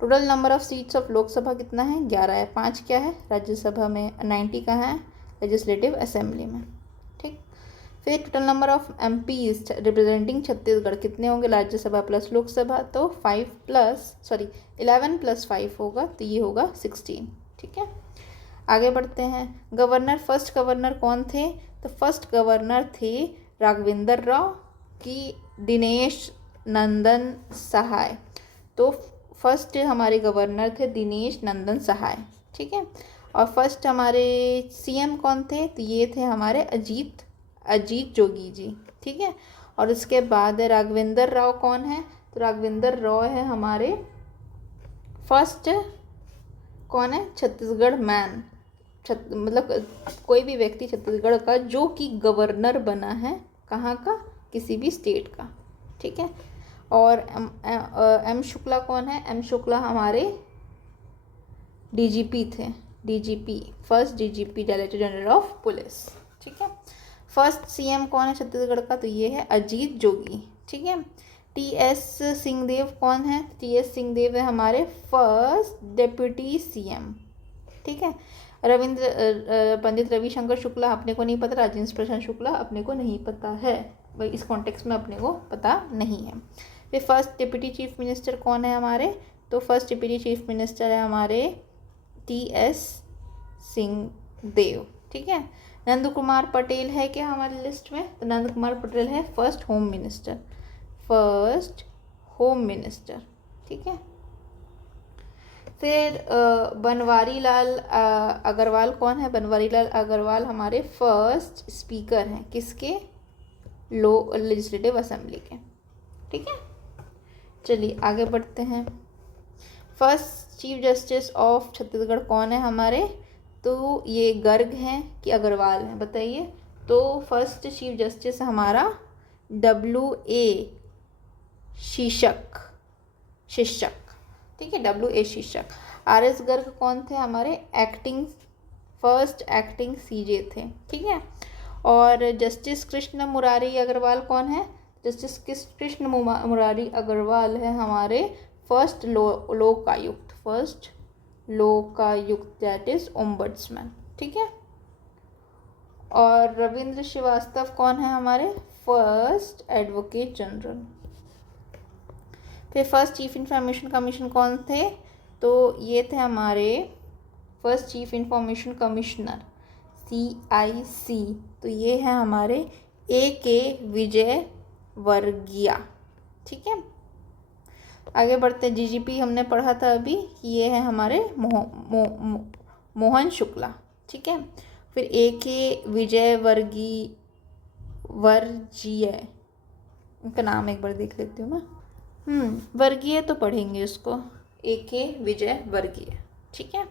total number of seats of Lok Sabha कितना है, 11 है। 5 क्या है राज्यसभा में, 90 का है लेजिस्लेटिव असेंबली में। ठीक, फिर total number of MPs representing Chhattisgarh कितने होंगे, राज्यसभा प्लस लोकसभा, तो 11 + 5 होगा, तो ये होगा 16। ठीक है, आगे बढ़ते हैं। गवर्नर, फर्स्ट गवर्नर कौन थे, तो फर्स्ट गवर्नर थे राघवेंद्र राव की दिनेश नंदन सहाय। तो फर्स्ट हमारे गवर्नर थे दिनेश नंदन सहाय। ठीक है, और फर्स्ट हमारे सीएम कौन थे, तो ये थे हमारे अजीत जोगी जी। ठीक है, और उसके बाद राघवेंद्र राव कौन है, तो राघवेंद्र राव है हमारे फर्स्ट, कौन है, छत्तीसगढ़ मैन, मतलब कोई भी व्यक्ति छत्तीसगढ़ का जो कि गवर्नर बना है, कहाँ का, किसी भी स्टेट का। ठीक है, और एम शुक्ला कौन है, एम शुक्ला हमारे डीजीपी थे, first DGP director general of police. ठीक है, फर्स्ट सीएम कौन है छत्तीसगढ़ का, तो ये है अजीत जोगी। ठीक है, टीएस सिंहदेव कौन है, टीएस सिंहदेव है हमारे फर्स्ट डिप्टी सीएम। ठीक है, पंडित रविशंकर शुक्ला अपने को नहीं पता, राजेंद्र प्रसाद शुक्ला अपने को नहीं पता है, भाई इस कॉन्टेक्स्ट में अपने को पता नहीं है। फिर फर्स्ट डिप्टी चीफ मिनिस्टर कौन है हमारे, तो फर्स्ट डिप्टी चीफ मिनिस्टर है हमारे टीएस सिंहदेव। ठीक है, नंद कुमार पटेल है क्या हमारी लिस्ट में, तो नंद कुमार पटेल है फर्स्ट होम मिनिस्टर। ठीक है, फिर बनवारी लाल अग्रवाल कौन है, बनवारी लाल अग्रवाल हमारे फर्स्ट स्पीकर हैं, किसके, लेजिस्लेटिव असेंबली के। ठीक है, चलिए आगे बढ़ते हैं। First chief justice of Chhattisgarh कौन है हमारे, तो ये गर्ग हैं कि अग्रवाल हैं, बताइए। तो फर्स्ट चीफ जस्टिस हमारा WA शीर्षक। ठीक है, WA शीर्षक। RS गर्ग कौन थे हमारे, फर्स्ट एक्टिंग CJ थे। ठीक है, और जस्टिस कृष्ण मुरारी अग्रवाल कौन है, जस्टिस कृष्ण मुरारी अग्रवाल है हमारे first Lokayukta that is ombudsman. ठीक है, और रविंद्र श्रीवास्तव कौन है हमारे फर्स्ट एडवोकेट जनरल। फिर फर्स्ट चीफ इंफॉर्मेशन कमीशन कौन थे, तो ये थे हमारे first chief information commissioner CIC, तो ये है हमारे AK विजयवर्गीय। ठीक है, आगे बढ़ते हैं। DGP हमने पढ़ा था अभी कि ये है हमारे मोहन शुक्ला। ठीक है, फिर AK विजयवर्गीय, इनका नाम एक बार देख लेती हूँ मैं, वर्गीय तो पढ़ेंगे उसको, AK विजयवर्गीय। ठीक है,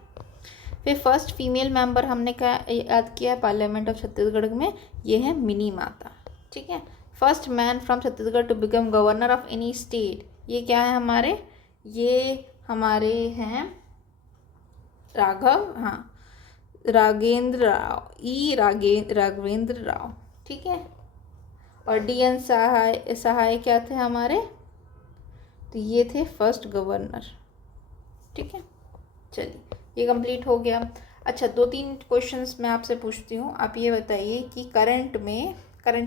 फिर फर्स्ट फीमेल मेंबर हमने क्या याद किया है पार्लियामेंट ऑफ छत्तीसगढ़ में, ये है मिनी माता। ठीक है, first man from Chhattisgarh to become governor of any state, ये क्या है हमारे, ये हमारे हैं राघव, हाँ राघवेंद्र राव, राघवेंद्र राव, ठीक है। और डी.एन. सहाय क्या थे हमारे, तो ये थे फर्स्ट गवर्नर, ठीक है। चलिए ये कंप्लीट हो गया। अच्छा 2-3 क्वेश्चंस मैं आपसे पूछती हूँ, आप ये बताइए कि करंट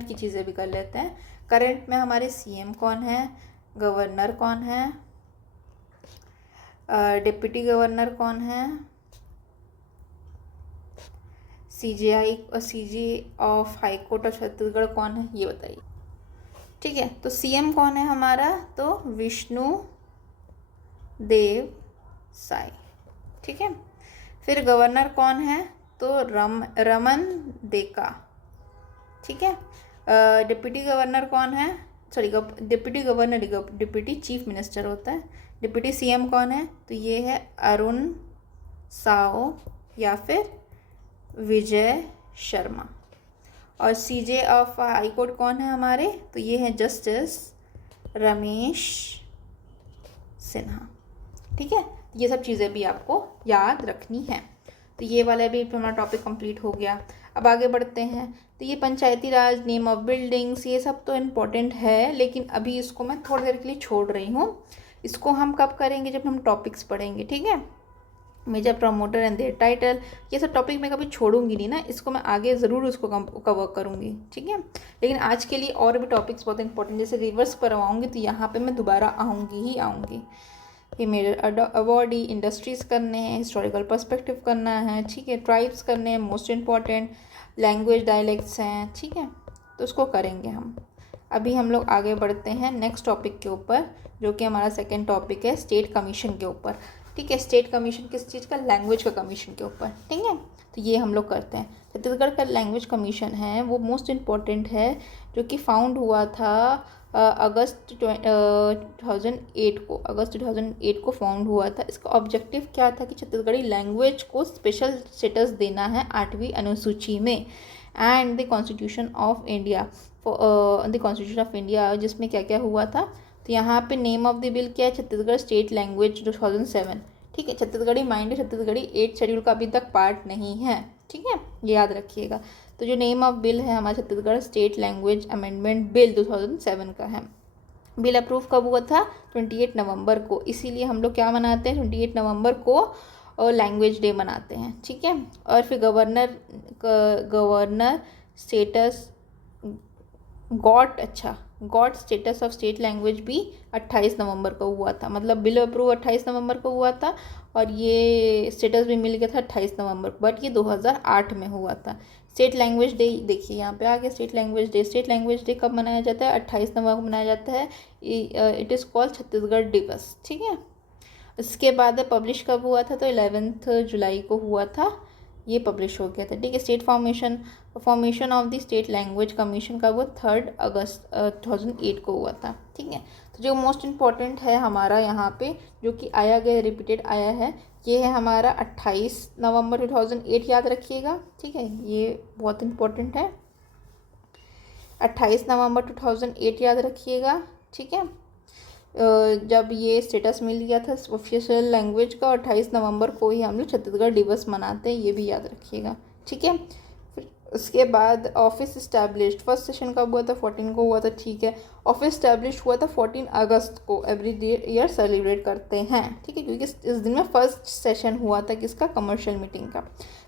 की चीज़ें भी कर लेते हैं। करंट में हमारे सीएम कौन है, गवर्नर कौन है, डिप्टी गवर्नर कौन है, CJ of high court of Chhattisgarh कौन है, ये बताइए, ठीक है। तो सीएम कौन है हमारा, तो विष्णु देव साई, ठीक है। फिर गवर्नर कौन है, तो रमन देका, ठीक है। डिप्टी गवर्नर कौन है, sorry deputy governor deputy chief minister होता है। डिप्टी सीएम कौन है, तो ये है अरुण साओ या फिर विजय शर्मा। और सीजे ऑफ हाई कोर्ट कौन है हमारे, तो ये है जस्टिस रमेश सिन्हा, ठीक है। ये सब चीज़ें भी आपको याद रखनी है। तो ये वाला भी हमारा टॉपिक कंप्लीट हो गया। अब आगे बढ़ते हैं। तो ये पंचायती राज, नेम ऑफ बिल्डिंग्स, ये सब तो इम्पोर्टेंट है, लेकिन अभी इसको मैं थोड़ी देर के लिए छोड़ रही हूँ। इसको हम कब करेंगे, जब हम टॉपिक्स पढ़ेंगे, ठीक है। Major promoter and their title, ये सब टॉपिक मैं कभी छोड़ूंगी नहीं ना, इसको मैं आगे ज़रूर उसको कवर करूँगी, ठीक है। लेकिन आज के लिए और भी टॉपिक्स बहुत इंपॉर्टेंट, जैसे रिवर्स करवाऊँगी तो यहाँ पे मैं दोबारा आऊँगी। ये मेरे अवॉर्डी, इंडस्ट्रीज़ करने हैं, हिस्टोरिकल पर्सपेक्टिव करना है, ठीक है। ट्राइब्स करने हैं, मोस्ट इम्पॉर्टेंट, लैंग्वेज डायलेक्ट्स हैं, ठीक है। तो उसको करेंगे हम। अभी हम लोग आगे बढ़ते हैं नेक्स्ट टॉपिक के ऊपर, जो कि हमारा सेकेंड टॉपिक है स्टेट कमीशन के ऊपर, ठीक है। स्टेट कमीशन किस चीज़ का, लैंग्वेज का कमीशन के ऊपर, ठीक है। तो ये हम लोग करते हैं। छत्तीसगढ़ का लैंग्वेज कमीशन है वो मोस्ट इम्पॉर्टेंट है, जो कि फाउंड हुआ था अगस्त 2008 को फाउंड हुआ था। इसका ऑब्जेक्टिव क्या था कि छत्तीसगढ़ी लैंग्वेज को स्पेशल स्टेटस देना है 8वीं अनुसूची में, and the constitution of India, जिसमें क्या क्या हुआ था। तो यहाँ पे नेम ऑफ द बिल क्या है, छत्तीसगढ़ स्टेट लैंग्वेज 2007, ठीक है। छत्तीसगढ़ी माइंड छत्तीसगढ़ी 8 शेड्यूल का अभी तक पार्ट नहीं है, ठीक है, ये याद रखिएगा। तो जो नेम ऑफ बिल है हमारा Chhattisgarh state language amendment bill 2007 का है। बिल अप्रूव कब हुआ था, 28 नवंबर को, इसीलिए हम लोग क्या मनाते हैं, 28 नवंबर को लैंग्वेज डे मनाते हैं, ठीक है। और फिर governor status got status of state language भी 28 नवंबर को हुआ था, मतलब बिल अप्रूव 28 नवंबर को हुआ था और ये स्टेटस भी मिल गया था 28 नवंबर को, बट ये 2008 में हुआ था। स्टेट लैंग्वेज डे देखिए यहाँ पे आ गया, स्टेट लैंग्वेज डे कब मनाया जाता है, 28 नवंबर को मनाया जाता है। इट इज़ कॉल्ड छत्तीसगढ़ दिवस, ठीक है। इसके बाद पब्लिश कब हुआ था, तो 11 जुलाई को हुआ था, ये पब्लिश हो गया था, ठीक है। State formation of the state language commission का वो 3 अगस्त 2008 को हुआ था, ठीक है। तो जो मोस्ट इम्पॉर्टेंट है हमारा यहाँ पे, जो कि आया गया रिपीटेड आया है, ये है हमारा 28 नवंबर 2008, याद रखिएगा, ठीक है। ये बहुत इम्पोर्टेंट है, 28 नवंबर 2008 याद रखिएगा, ठीक है। जब ये स्टेटस मिल गया था ऑफिशियल लैंग्वेज का, 28 नवंबर को ही हम लोग छत्तीसगढ़ दिवस मनाते हैं, ये भी याद रखिएगा, ठीक है। फिर उसके बाद ऑफिस इस्टेब्लिश्ड, फर्स्ट सेशन कब हुआ था, 14 को हुआ था, ठीक है। ऑफिस इस्टेब्लिश हुआ था 14 अगस्त को, एवरी ईयर सेलिब्रेट करते हैं, ठीक है, क्योंकि इस दिन में फर्स्ट सेशन हुआ था किसका, कमर्शियल मीटिंग का।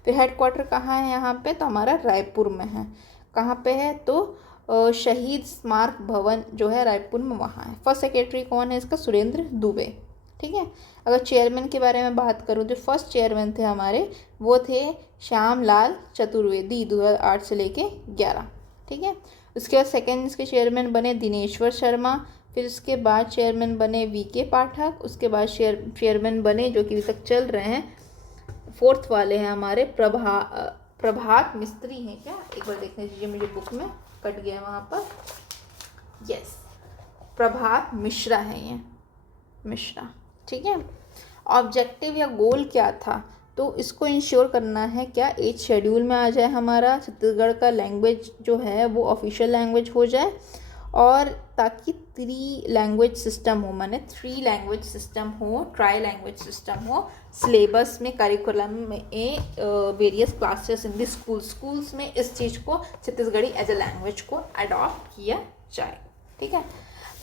फिर हेडक्वार्टर कहाँ है यहाँ पे, तो हमारा रायपुर में है। कहाँ पे है, तो शहीद स्मारक भवन जो है रायपुर में, वहाँ है। फर्स्ट सेक्रेटरी कौन है इसका, सुरेंद्र दुबे, ठीक है। अगर चेयरमैन के बारे में बात करूँ तो फर्स्ट चेयरमैन थे हमारे, वो थे श्याम लाल चतुर्वेदी, 2008 से लेके 11, ठीक है। उसके बाद सेकेंड इसके चेयरमैन बने दिनेश्वर शर्मा, फिर उसके बाद चेयरमैन बने वीके पाठक, उसके बाद चेयरमैन बने जो कि अभी तक चल रहे हैं, फोर्थ वाले हैं हमारे प्रभात मिस्त्री हैं क्या, एक बार देखने दीजिए, मुझे बुक में कट गया वहाँ पर, यस प्रभात मिश्रा है, ये मिश्रा, ठीक है। ऑब्जेक्टिव या गोल क्या था, तो इसको इंश्योर करना है क्या, 8 शेड्यूल में आ जाए हमारा छत्तीसगढ़ का लैंग्वेज जो है वो ऑफिशियल लैंग्वेज हो जाए, और ताकि 3 लैंग्वेज सिस्टम हो, माने 3 लैंग्वेज सिस्टम हो, ट्राई लैंग्वेज सिस्टम हो सिलेबस में, करिकुलम में, various classes in the schools में इस चीज़ को छत्तीसगढ़ी एज ए लैंग्वेज को अडॉप्ट किया जाए। ठीक है।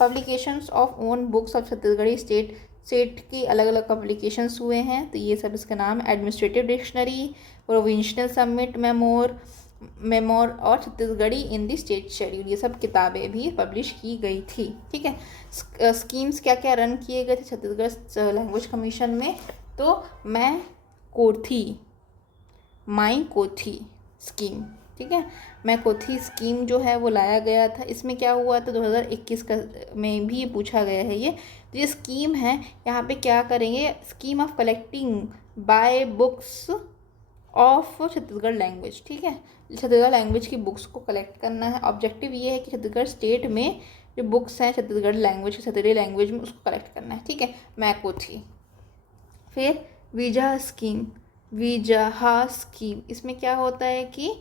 Publications of own books of Chhattisgarhi state की अलग अलग पब्लिकेशंस हुए हैं, तो ये सब इसका नाम है। Administrative dictionary, provincial summit memoir और छत्तीसगढ़ी इन दी स्टेट शेड्यूल, ये सब किताबें भी पब्लिश की गई थी। ठीक है। स्कीम्स क्या क्या रन किए गए थे छत्तीसगढ़ लैंग्वेज कमीशन में, तो माई कोथी स्कीम, ठीक है, मैं कोथी स्कीम जो है वो लाया गया था। इसमें क्या हुआ था 2021 में भी ये पूछा गया है। ये स्कीम है, यहाँ पे क्या करेंगे, scheme of collecting by books of Chhattisgarh language. ठीक है, छत्तीसगढ़ लैंग्वेज की बुक्स को कलेक्ट करना है। ऑब्जेक्टिव ये है कि छत्तीसगढ़ स्टेट में जो बुक्स हैं छत्तीसगढ़ लैंग्वेज, छत्तीसगढ़ी लैंग्वेज में, उसको कलेक्ट करना है। ठीक है, मैकोथी। फिर विजहा स्कीम, इसमें क्या होता है कि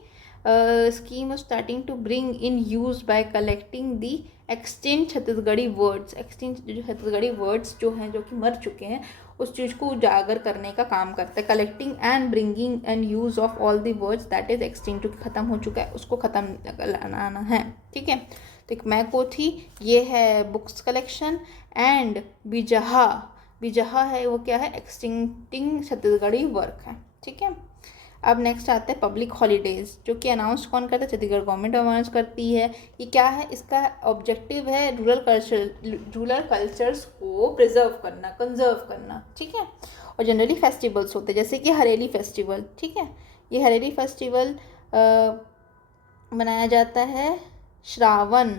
scheme starting to bring in use by collecting the extent Chhattisgarhi words. Extent जो छत्तीसगढ़ी वर्ड्स जो हैं, जो कि मर चुके हैं, उस चीज़ को उजागर करने का काम करता है। Collecting and bringing and use of all the words that is extent, जो कि ख़त्म हो चुका है, उसको ख़त्म लाना है। ठीक है, तो एक मैकोथी ये है बुक्स कलेक्शन, एंड बिजहा है वो क्या है, एक्सटिंक्टिंग छत्तीसगढ़ी वर्क है। ठीक है। अब नेक्स्ट आता है पब्लिक हॉलीडेज, जो कि अनाउंस कौन करता है, छत्तीसगढ़ गवर्नमेंट अनाउंस करती है। ये क्या है, इसका ऑब्जेक्टिव है रूरल कल्चर्स को प्रिजर्व करना, कंजर्व करना। ठीक है। और जनरली फेस्टिवल्स होते हैं, जैसे कि हरेली फेस्टिवल। ठीक है, ये हरेली फेस्टिवल मनाया जाता है श्रावण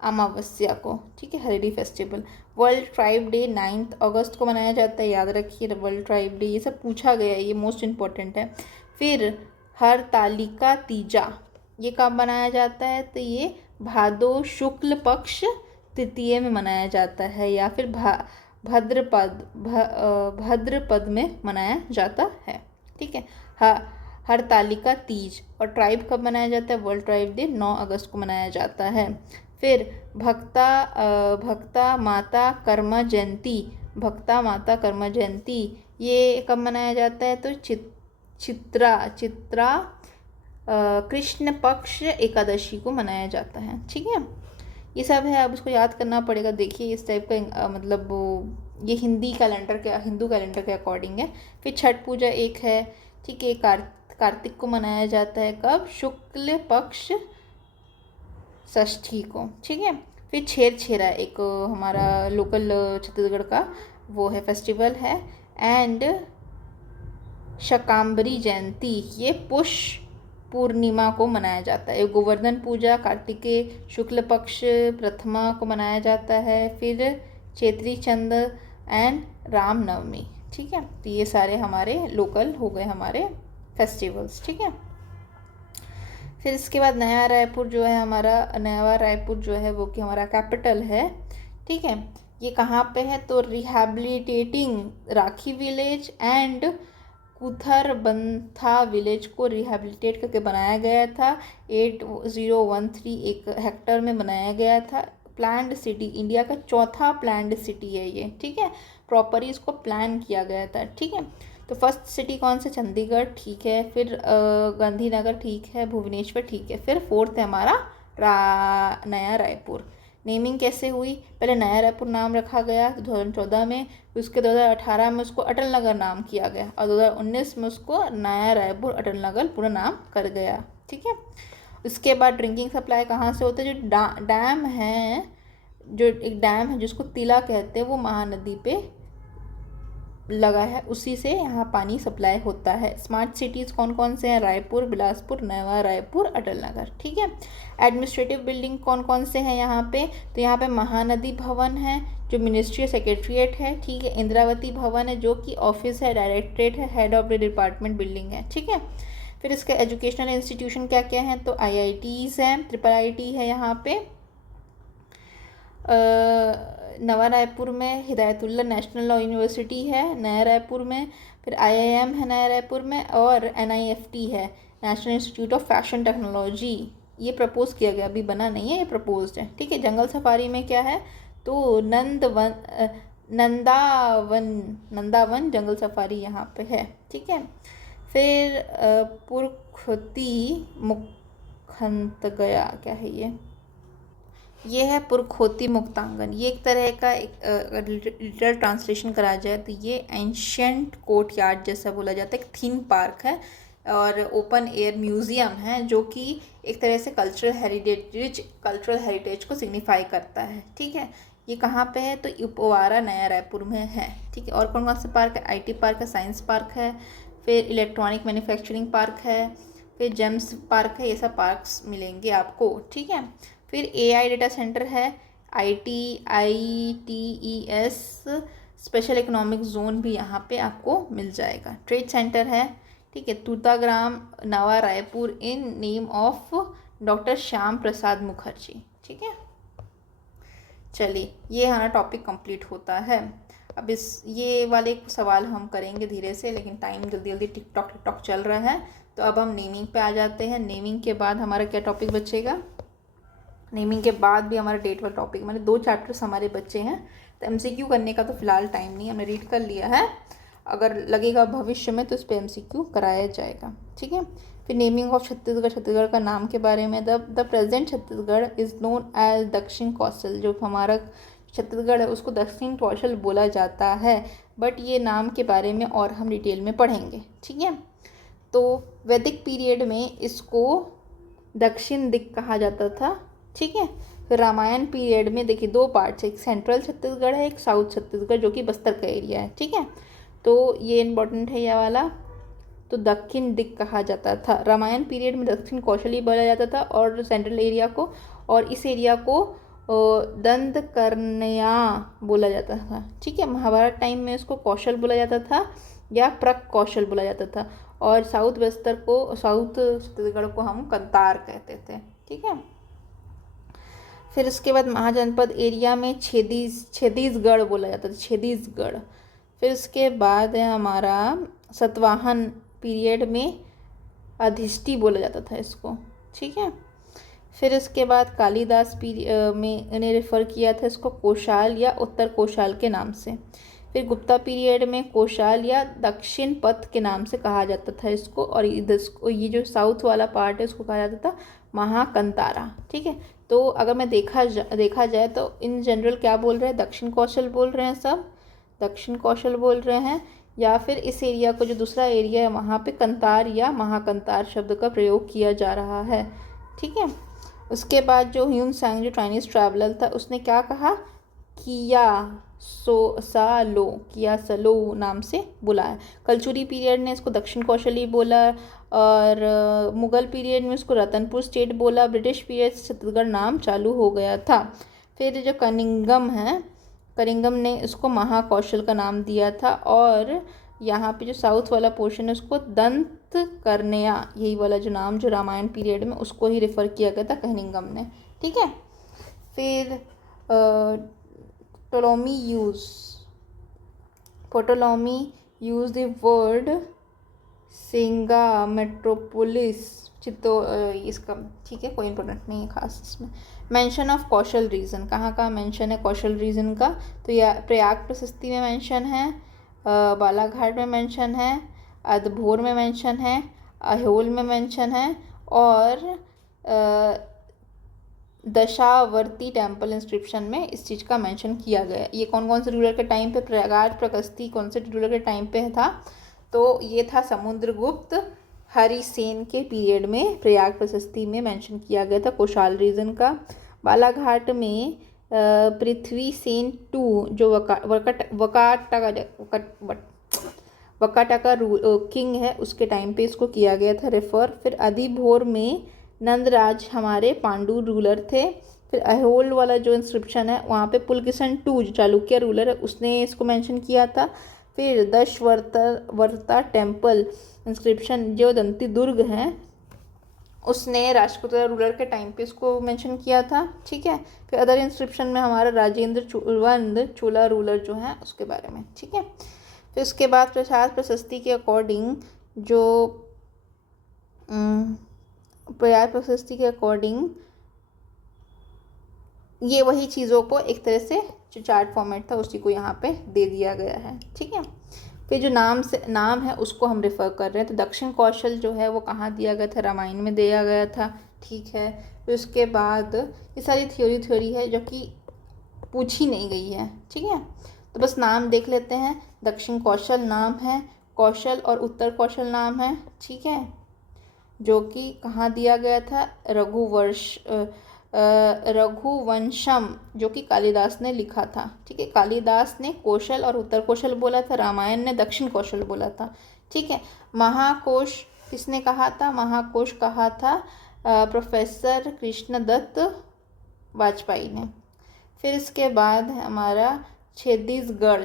अमावस्या को। ठीक है, Hareli festival. World tribe day 9 अगस्त को मनाया जाता है, याद रखिए वर्ल्ड ट्राइब डे, ये सब पूछा गया है, ये मोस्ट इम्पॉर्टेंट है। फिर हरतालिका तीजा, ये कब मनाया जाता है, तो ये भादो शुक्ल पक्ष तृतीय में मनाया जाता है, या फिर भाद्रपद में मनाया जाता है। ठीक है, हरतालिका तीज। और ट्राइब कब मनाया जाता है, वर्ल्ड ट्राइब डे 9 अगस्त को मनाया जाता है। फिर भक्ता माता कर्म जयंती, ये कब मनाया जाता है, तो चित्रा कृष्ण पक्ष एकादशी को मनाया जाता है। ठीक है, ये सब है, अब इसको याद करना पड़ेगा। देखिए इस टाइप का मतलब ये हिंदू कैलेंडर के अकॉर्डिंग है। फिर छठ पूजा एक है। ठीक है, कार्तिक को मनाया जाता है, कब, शुक्ल पक्ष षष्ठी को। ठीक है। फिर छेरा एक हमारा लोकल छत्तीसगढ़ का वो है, फेस्टिवल है। एंड शकाम्बरी जयंती, ये पुष पूर्णिमा को मनाया जाता है। गोवर्धन पूजा कार्तिकेय शुक्ल पक्ष प्रथमा को मनाया जाता है। फिर चैत्री चंद एंड रामनवमी। ठीक है, तो ये सारे हमारे लोकल हो गए हमारे फेस्टिवल्स। ठीक है। फिर इसके बाद नया रायपुर जो है हमारा, नया रायपुर जो है वो कि हमारा कैपिटल है। ठीक है, ये कहाँ पे है, तो रिहैबिलिटेटिंग राखी विलेज एंड कुथरबंथा विलेज को रिहैबिलिटेट करके बनाया गया था। 8013 हेक्टर में बनाया गया था। प्लान्ड सिटी, इंडिया का चौथा प्लान्ड सिटी है ये। ठीक है, प्रॉपरली इसको प्लान किया गया था। ठीक है, तो फर्स्ट सिटी कौन से, चंडीगढ़, ठीक है। फिर गांधीनगर, ठीक है। भुवनेश्वर, ठीक है। फिर फोर्थ है हमारा नया रायपुर। नेमिंग कैसे हुई, पहले नया रायपुर नाम रखा गया 2014 में, उसके 2018 में उसको अटल नगर नाम किया गया, और 2019 में उसको नया रायपुर अटल नगर पूरा नाम कर गया। ठीक है। उसके बाद ड्रिंकिंग सप्लाई कहाँ से होता है, जो डैम है, जो एक डैम है जिसको तिला कहते हैं, वो महानदी पे लगा है, उसी से यहाँ पानी सप्लाई होता है। स्मार्ट सिटीज़ कौन कौन से हैं, रायपुर, बिलासपुर, नया रायपुर, अटल नगर। ठीक है। एडमिनिस्ट्रेटिव बिल्डिंग कौन कौन से हैं यहाँ पे, तो यहाँ पे महानदी भवन है जो मिनिस्ट्री सेक्रेटरीट है। ठीक है, इंद्रावती भवन है जो कि ऑफिस है, डायरेक्टरेट है, head of the department building है। ठीक है। फिर इसके एजुकेशनल इंस्टीट्यूशन क्या क्या हैं, तो IITs हैं, IIIT है यहाँ पे, नवा रायपुर में हिदायतुल्ला नेशनल लॉ यूनिवर्सिटी है नया रायपुर में। फिर IIM है नया रायपुर में, और NIFT है, national institute of fashion technology, ये प्रपोज किया गया, अभी बना नहीं है, ये प्रपोज्ड है, ठीक है। जंगल सफारी में क्या है, तो नंदावन जंगल सफारी यहाँ पे है, ठीक है। फिर पुरखोती मुखंत गया, क्या है ये है पुरखोती मुक्तांगन। ये एक तरह का लिटरल ट्रांसलेशन करा जाए तो ये एंशियंट कोर्ट यार्ड जैसा बोला जाता है, एक थीम पार्क है और ओपन एयर म्यूज़ियम है, जो कि एक तरह से कल्चरल हेरिटेज को सिग्निफाई करता है, ठीक है। ये कहाँ पे है, तो उपवारा नया रायपुर में है, ठीक है। और कौन कौन से पार्क है, IT पार्क है, साइंस पार्क है, फिर इलेक्ट्रॉनिक मैन्युफैक्चरिंग पार्क है, फिर जेम्स पार्क है, ये सब पार्क्स मिलेंगे आपको, ठीक है। फिर AI डेटा सेंटर है, ITES स्पेशल इकोनॉमिक जोन भी यहाँ पे आपको मिल जाएगा। ट्रेड सेंटर है, ठीक है, Tutagram Nava Raipur in name of doctor Shyam Prasad Mukherjee, ठीक है। चलिए, ये हमारा टॉपिक कंप्लीट होता है। अब ये वाले सवाल हम करेंगे धीरे से, लेकिन टाइम जल्दी जल्दी टिक टॉक चल रहा है, तो अब हम नेमिंग पे आ जाते हैं। नेमिंग के बाद हमारा क्या टॉपिक बचेगा, नेमिंग के बाद भी हमारा डेट वाला टॉपिक, मैंने 2 चैप्टर्स हमारे बच्चे हैं, तो MCQ करने का तो फिलहाल टाइम नहीं, हमने रीड कर लिया है, अगर लगेगा भविष्य में तो इस पर MCQ कराया जाएगा, ठीक है। फिर नेमिंग ऑफ छत्तीसगढ़ का नाम के बारे में, the present Chhattisgarh is known as Dakshin Kosal. जो हमारा छत्तीसगढ़ है उसको दक्षिण कौशल बोला जाता है, बट ये नाम के बारे में और हम डिटेल में पढ़ेंगे, ठीक है। तो वैदिक पीरियड में इसको दक्षिण दिक कहा जाता था, ठीक है। फिर रामायण पीरियड में देखिए 2 पार्ट्स, एक सेंट्रल छत्तीसगढ़ है, एक साउथ छत्तीसगढ़ जो कि बस्तर का एरिया है, ठीक है। तो ये इम्पोर्टेंट है ये वाला, तो दक्षिण दिक कहा जाता था। रामायण पीरियड में दक्षिण कौशली बोला जाता था और सेंट्रल एरिया को, और इस एरिया को दंडकर्ण्या बोला जाता था, ठीक है। महाभारत टाइम में इसको कौशल बोला जाता था या प्रक कौशल बोला जाता था, और साउथ छत्तीसगढ़ को हम कंतार कहते थे, ठीक है। फिर उसके बाद महाजनपद एरिया में छत्तीसगढ़ बोला जाता था, छत्तीसगढ़। फिर उसके बाद है हमारा सतवाहन पीरियड में अधिष्टि बोला जाता था इसको, ठीक है। फिर उसके बाद कालिदास पीरियड में इन्हें रेफ़र किया था इसको कोशाल या उत्तर कोशाल के नाम से। फिर गुप्ता पीरियड में कोशाल या दक्षिण पथ के नाम से कहा जाता था इसको, और ये जो साउथ वाला पार्ट है उसको कहा जाता था महाकंतारा, ठीक है। तो अगर मैं देखा जाए तो इन जनरल क्या बोल रहे हैं, दक्षिण कौशल बोल रहे हैं, सब दक्षिण कौशल बोल रहे हैं, या फिर इस एरिया को जो दूसरा एरिया है वहाँ पे कंतार या महाकंतार शब्द का प्रयोग किया जा रहा है, ठीक है। उसके बाद जो ह्यून सांग जो चाइनीज़ ट्रैवलर था उसने क्या कहा, किया सलो नाम से बुलाया। कलचुरी पीरियड ने इसको दक्षिण कौशली बोला, और मुगल पीरियड में इसको रतनपुर स्टेट बोला। ब्रिटिश पीरियड से छत्तीसगढ़ नाम चालू हो गया था। फिर जो कनिंगम ने इसको महाकौशल का नाम दिया था, और यहाँ पे जो साउथ वाला पोर्शन है उसको दंत कर्ण्या, यही वाला जो नाम जो रामायण पीरियड में उसको ही रेफ़र किया गया था कनिंगम ने, ठीक है। फिर Ptolemy used the word सिंगा मेट्रोपोलिस इसका, ठीक है, कोई इंपॉर्टेंट नहीं है खास इसमें। मेंशन ऑफ कौशल रीजन, कहाँ का मेंशन है कौशल रीजन का, तो यह प्रयाग प्रशस्ति में मेंशन है, बालाघाट में मेंशन है, अदभोर में मेंशन है, अहोल में मेंशन है, और दशावर्ती टेम्पल इंस्क्रिप्शन में इस चीज़ का मेंशन किया गया है। ये कौन से रूलर के टाइम पे, प्रयाग प्रशस्ति कौन से रूलर के टाइम पे था, तो ये था समुद्रगुप्त हरिसेन के पीरियड में प्रयाग प्रशस्ति में मेंशन किया गया था कौशल रीजन का। बालाघाट में पृथ्वी सेन टू जो वकाटा का किंग है उसके टाइम पे इसको किया गया था रेफर। फिर अधिभोर में नंदराज हमारे पांडु रूलर थे। फिर अहोल वाला जो इंस्क्रिप्शन है वहाँ पे पुलकेशन टू जो चालुक्य रूलर है उसने इसको मेंशन किया था। फिर दशवर्ता टेम्पल इंस्क्रिप्शन जो दंती दुर्ग हैं उसने राजपूत रूलर के टाइम पे इसको मेंशन किया था, ठीक है। फिर अदर इंस्क्रिप्शन में हमारा राजेंद्र चोला रूलर जो है उसके बारे में, ठीक है। फिर उसके बाद प्रसाद प्रशस्ति के अकॉर्डिंग जो प्यार प्रशस्ति के अकॉर्डिंग ये वही चीज़ों को एक तरह से जो चार्ट फॉर्मेट था उसी को यहाँ पे दे दिया गया है। ठीक है, फिर जो नाम है उसको हम रेफ़र कर रहे हैं। तो दक्षिण कौशल जो है वो कहाँ दिया गया था, रामायण में दिया गया था। ठीक है, फिर उसके बाद ये सारी थ्योरी है जो कि पूछी नहीं गई है। ठीक है, तो बस नाम देख लेते हैं। दक्षिण कौशल नाम है, कौशल और उत्तर कौशल नाम है। ठीक है, जो कि कहाँ दिया गया था, रघुवंशम, जो कि कालिदास ने लिखा था। ठीक है, कालिदास ने कौशल और उत्तर कौशल बोला था, रामायण ने दक्षिण कौशल बोला था। ठीक है, महाकोश किसने कहा था, महाकोश कहा था प्रोफेसर कृष्णदत्त वाजपेयी ने। फिर इसके बाद हमारा छत्तीसगढ़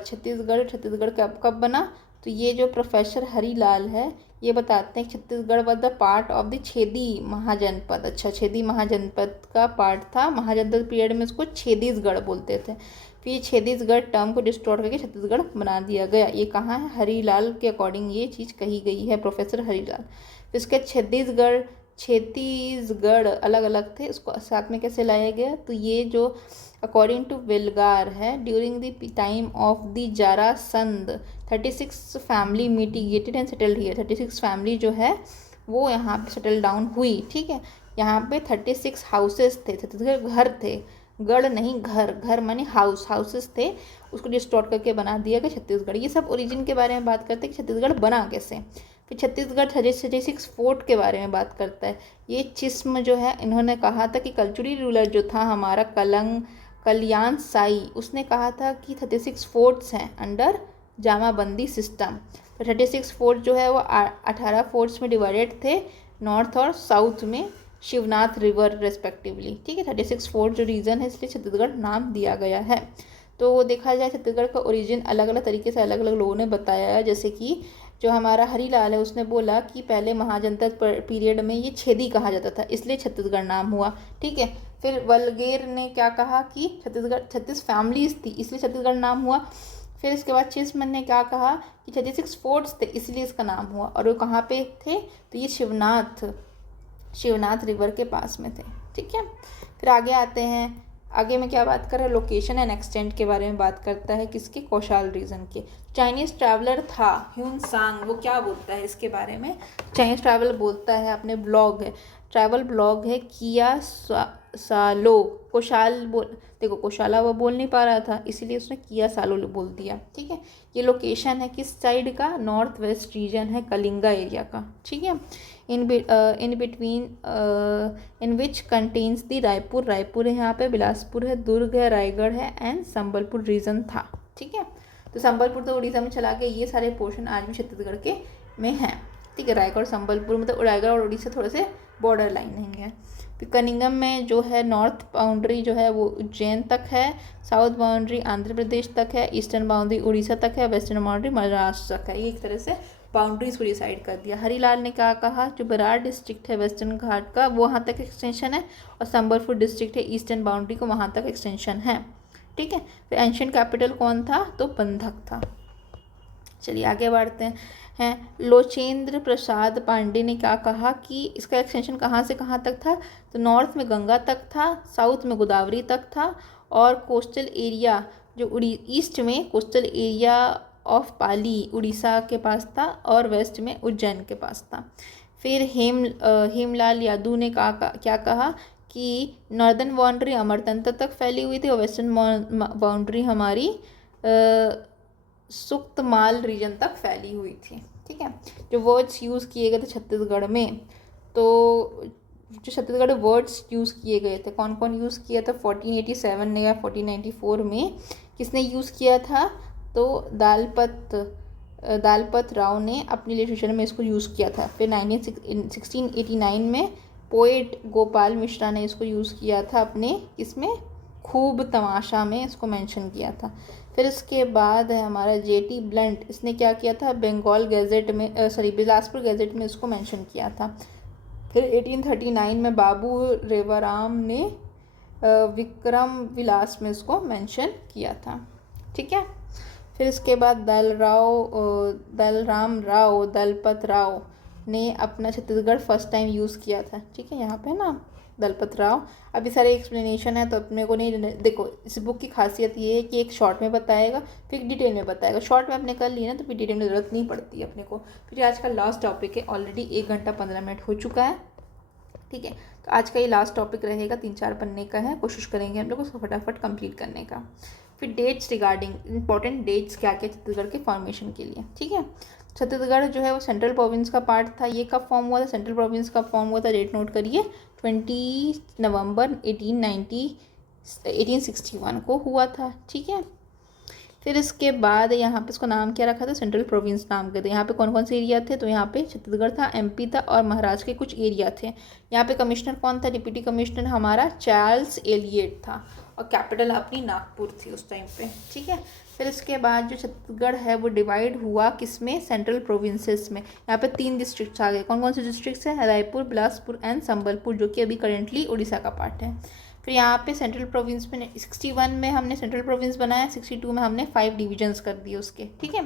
कब बना, तो ये जो प्रोफेसर हरीलाल है ये बताते हैं Chhattisgarh was the part of the Chedi Mahajanapada. अच्छा, छेदी महाजनपद का पार्ट था। महाजनपद पीरियड में इसको छत्तीसगढ़ बोलते थे। फिर ये छत्तीसगढ़ टर्म को डिस्टॉर्ट करके छत्तीसगढ़ बना दिया गया। ये कहाँ है, हरीलाल के अकॉर्डिंग ये चीज़ कही गई है, प्रोफेसर हरीलाल। फिर इसके छत्तीसगढ़ अलग अलग थे, उसको साथ में कैसे लाया गया, तो ये जो अकॉर्डिंग टू विलगार है, during the time of the Jarasandh 36 family mitigated and settled here. 36 family जो है वो यहाँ पे सेटल डाउन हुई। ठीक है, यहाँ पे 36 हाउसेस थे, छत्तीसगढ़ घर थे, गढ़ नहीं घर, घर माने हाउसेस थे, उसको डिस्टॉर्ट करके बना दिया गया छत्तीसगढ़। ये सब ओरिजिन के बारे में बात करते हैं कि छत्तीसगढ़ बना कैसे। फिर छत्तीसगढ़ 36 फोर्ट के बारे में बात करता है। ये चिस्म जो है इन्होंने कहा था कि कल्चुरी रूलर जो था हमारा कल्याण साई, उसने कहा था कि 36 फोर्ट्स हैं अंडर जामाबंदी सिस्टम। तो 36 फोर्ट जो है वो 18 फोर्ट्स में डिवाइडेड थे, नॉर्थ और साउथ में शिवनाथ रिवर रेस्पेक्टिवली। ठीक है, 36 फोर्ट जो रीजन है इसलिए छत्तीसगढ़ नाम दिया गया है। तो वो देखा जाए छत्तीसगढ़ का ओरिजिन अलग अलग तरीके से अलग अलग लोगों ने बताया है। जैसे कि जो हमारा हरीलाल है उसने बोला कि पहले महाजनपद पीरियड में ये छेदी कहा जाता था, इसलिए छत्तीसगढ़ नाम हुआ। ठीक है, फिर वलगेर ने क्या कहा कि छत्तीसगढ़ 36 फैमिलीज थी इसलिए छत्तीसगढ़ नाम हुआ। फिर इसके बाद चिस्मन ने क्या कहा कि 36 फोर्ट्स थे इसलिए इसका नाम हुआ। और वो कहाँ पे थे, तो ये शिवनाथ रिवर के पास में थे। ठीक है, फिर आगे आते हैं। आगे में क्या बात कर रहे हैं, लोकेशन एंड एक्सटेंट के बारे में बात करता है, किसके, कौशाल रीजन के। चाइनीज ट्रैवलर था ह्यून सांग, वो क्या बोलता है इसके बारे में। चाइनीज ट्रैवलर बोलता है, अपने ब्लॉग है, ट्रैवल ब्लॉग है किया सालो कोशाल देखो कोशाला वो बोल नहीं पा रहा था इसीलिए उसने किया सालो बोल दिया। ठीक है, ये लोकेशन है किस साइड का, नॉर्थ वेस्ट रीजन है कलिंगा एरिया का। ठीक है, in between in which contains the Raipur है यहाँ पे, बिलासपुर है, दुर्ग है, रायगढ़ है एंड संबलपुर रीजन था। ठीक है, तो संबलपुर तो उड़ीसा में चला गया, ये सारे पोर्शन आज भी छत्तीसगढ़ के में हैं। ठीक है, रायगढ़ संबलपुर मतलब रायगढ़ और उड़ीसा थोड़े से बॉर्डर लाइन नहीं है। फिर कनिंगम में जो है नॉर्थ बाउंड्री जो है वो उज्जैन तक है, साउथ बाउंड्री आंध्र प्रदेश तक है, ईस्टर्न बाउंड्री उड़ीसा तक है, वेस्टर्न बाउंड्री महाराष्ट्र तक है। ये एक तरह से बाउंड्रीज को डिसाइड कर दिया। हरीलाल ने क्या कहा, जो बरार डिस्ट्रिक्ट है वेस्टर्न घाट का वो वहाँ तक एक्सटेंशन है, और संबलपुर डिस्ट्रिक्ट है ईस्टर्न बाउंड्री को वहाँ तक एक्सटेंशन है। ठीक है, फिर एंशिएंट कैपिटल कौन था, तो बंधक था। चलिए आगे बढ़ते हैं। लोचेंद्र प्रसाद पांडे ने क्या कहा कि इसका एक्सटेंशन कहाँ से कहाँ तक था, तो नॉर्थ में गंगा तक था, साउथ में गोदावरी तक था, और कोस्टल एरिया जो ईस्ट में कोस्टल एरिया ऑफ पाली उड़ीसा के पास था, और वेस्ट में उज्जैन के पास था। फिर हेमलाल यादव ने क्या कहा कि नॉर्दर्न बाउंड्री अमरतंत्र तक फैली हुई थी, और वेस्टर्न बाउंड्री हमारी सुक्तमाल रीजन तक फैली हुई थी। ठीक है, जो वर्ड्स यूज़ किए गए थे छत्तीसगढ़ में, तो जो छत्तीसगढ़ वर्ड्स यूज़ किए गए थे कौन कौन यूज़ किया था, 1487 में या 1494 में किसने यूज़ किया था, तो दालपत राव ने अपनी लिटरेचर में इसको यूज़ किया था। फिर 1689 में पोएट गोपाल मिश्रा ने इसको यूज़ किया था अपने इसमें खूब तमाशा में इसको मेंशन किया था। फिर इसके बाद है हमारा जेटी ब्लंट, इसने क्या किया था, बंगाल गैजेट में बिलासपुर गैजेट में इसको मेंशन किया था। फिर 1839 में बाबू रेवाराम ने विक्रम विलास में इसको मेंशन किया था। ठीक है, फिर इसके बाद दलपत राव ने अपना छत्तीसगढ़ फर्स्ट टाइम यूज़ किया था। ठीक है, यहाँ पे ना दलपत राव। अभी सारे एक्सप्लेनेशन है तो अपने को नहीं, देखो इस बुक की खासियत ये है कि एक शॉर्ट में बताएगा फिर डिटेल में बताएगा। शॉर्ट में आपने कर लिया ना तो फिर डिटेल में ज़रूरत नहीं पड़ती है अपने को। फिर आज का लास्ट टॉपिक है, ऑलरेडी 1 घंटा 15 मिनट हो चुका है। ठीक है, तो आज का ये लास्ट टॉपिक रहेगा, 3-4 पन्ने का है, कोशिश करेंगे हम लोग उसको फटाफट कंप्लीट करने का। फिर डेट्स रिगार्डिंग इंपॉर्टेंट डेट्स क्या क्या छत्तीसगढ़ के फॉर्मेशन के लिए। ठीक है, छत्तीसगढ़ जो है वो सेंट्रल प्रोविंस का पार्ट था। ये कब फॉर्म हुआ था, सेंट्रल प्रोविंस कब फॉर्म हुआ था, डेट नोट करिए, 20 नवंबर 1861 को हुआ था। ठीक है, फिर इसके बाद यहाँ पे इसको नाम क्या रखा था, सेंट्रल प्रोविंस नाम के थे। यहाँ पे कौन कौन से एरिया थे, तो यहाँ पे छत्तीसगढ़ था, एमपी था और महाराष्ट्र के कुछ एरिया थे। यहाँ पे कमिश्नर कौन था, डिप्टी कमिश्नर हमारा चार्ल्स एलियट था और कैपिटल अपनी नागपुर थी उस टाइम पे। ठीक है, फिर इसके बाद जो छत्तीसगढ़ है वो डिवाइड हुआ किसमें, सेंट्रल प्रोविंसेस में। यहाँ पे 3 डिस्ट्रिक्ट्स आ गए। कौन कौन से डिस्ट्रिक्ट्स हैं, रायपुर, बिलासपुर एंड संबलपुर, जो कि अभी करेंटली उड़ीसा का पार्ट है। फिर यहाँ पे सेंट्रल प्रोविंस में 61 में हमने सेंट्रल प्रोविंस बनाया, 62 में हमने 5 डिविजन्स कर दिए उसके। ठीक है,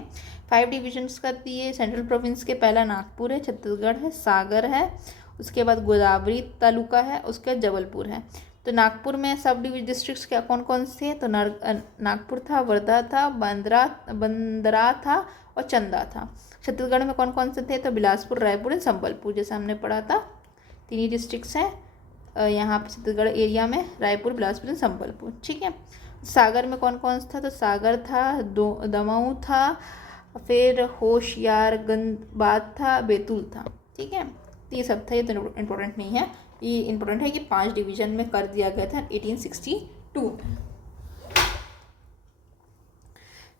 5 डिविजन्स कर दिए सेंट्रल प्रोविंस के। पहला नागपुर है, छत्तीसगढ़ है, सागर है, उसके बाद गोदावरी तालुका है, उसके बाद जबलपुर है। तो नागपुर में सब डिस्ट्रिक्ट्स क्या कौन कौन से, तो नागपुर था, वर्धा था, बंदरा था और चंदा था। छत्तीसगढ़ में कौन कौन से थे, तो बिलासपुर, रायपुर एंड संबलपुर, जैसे हमने पढ़ा था 3 ही डिस्ट्रिक्ट्स हैं यहाँ पे छत्तीसगढ़ एरिया में, रायपुर, बिलासपुर एंड संबलपुर। ठीक है, सागर में कौन कौन था, तो सागर था, दमऊ था, फिर होशियारगंज था, बैतूल था। ठीक है, तो ये सब था, ये तो इम्पोर्टेंट नहीं है। ये इम्पोर्टेंट है कि 5 डिवीजन में कर दिया गया था 1862 में।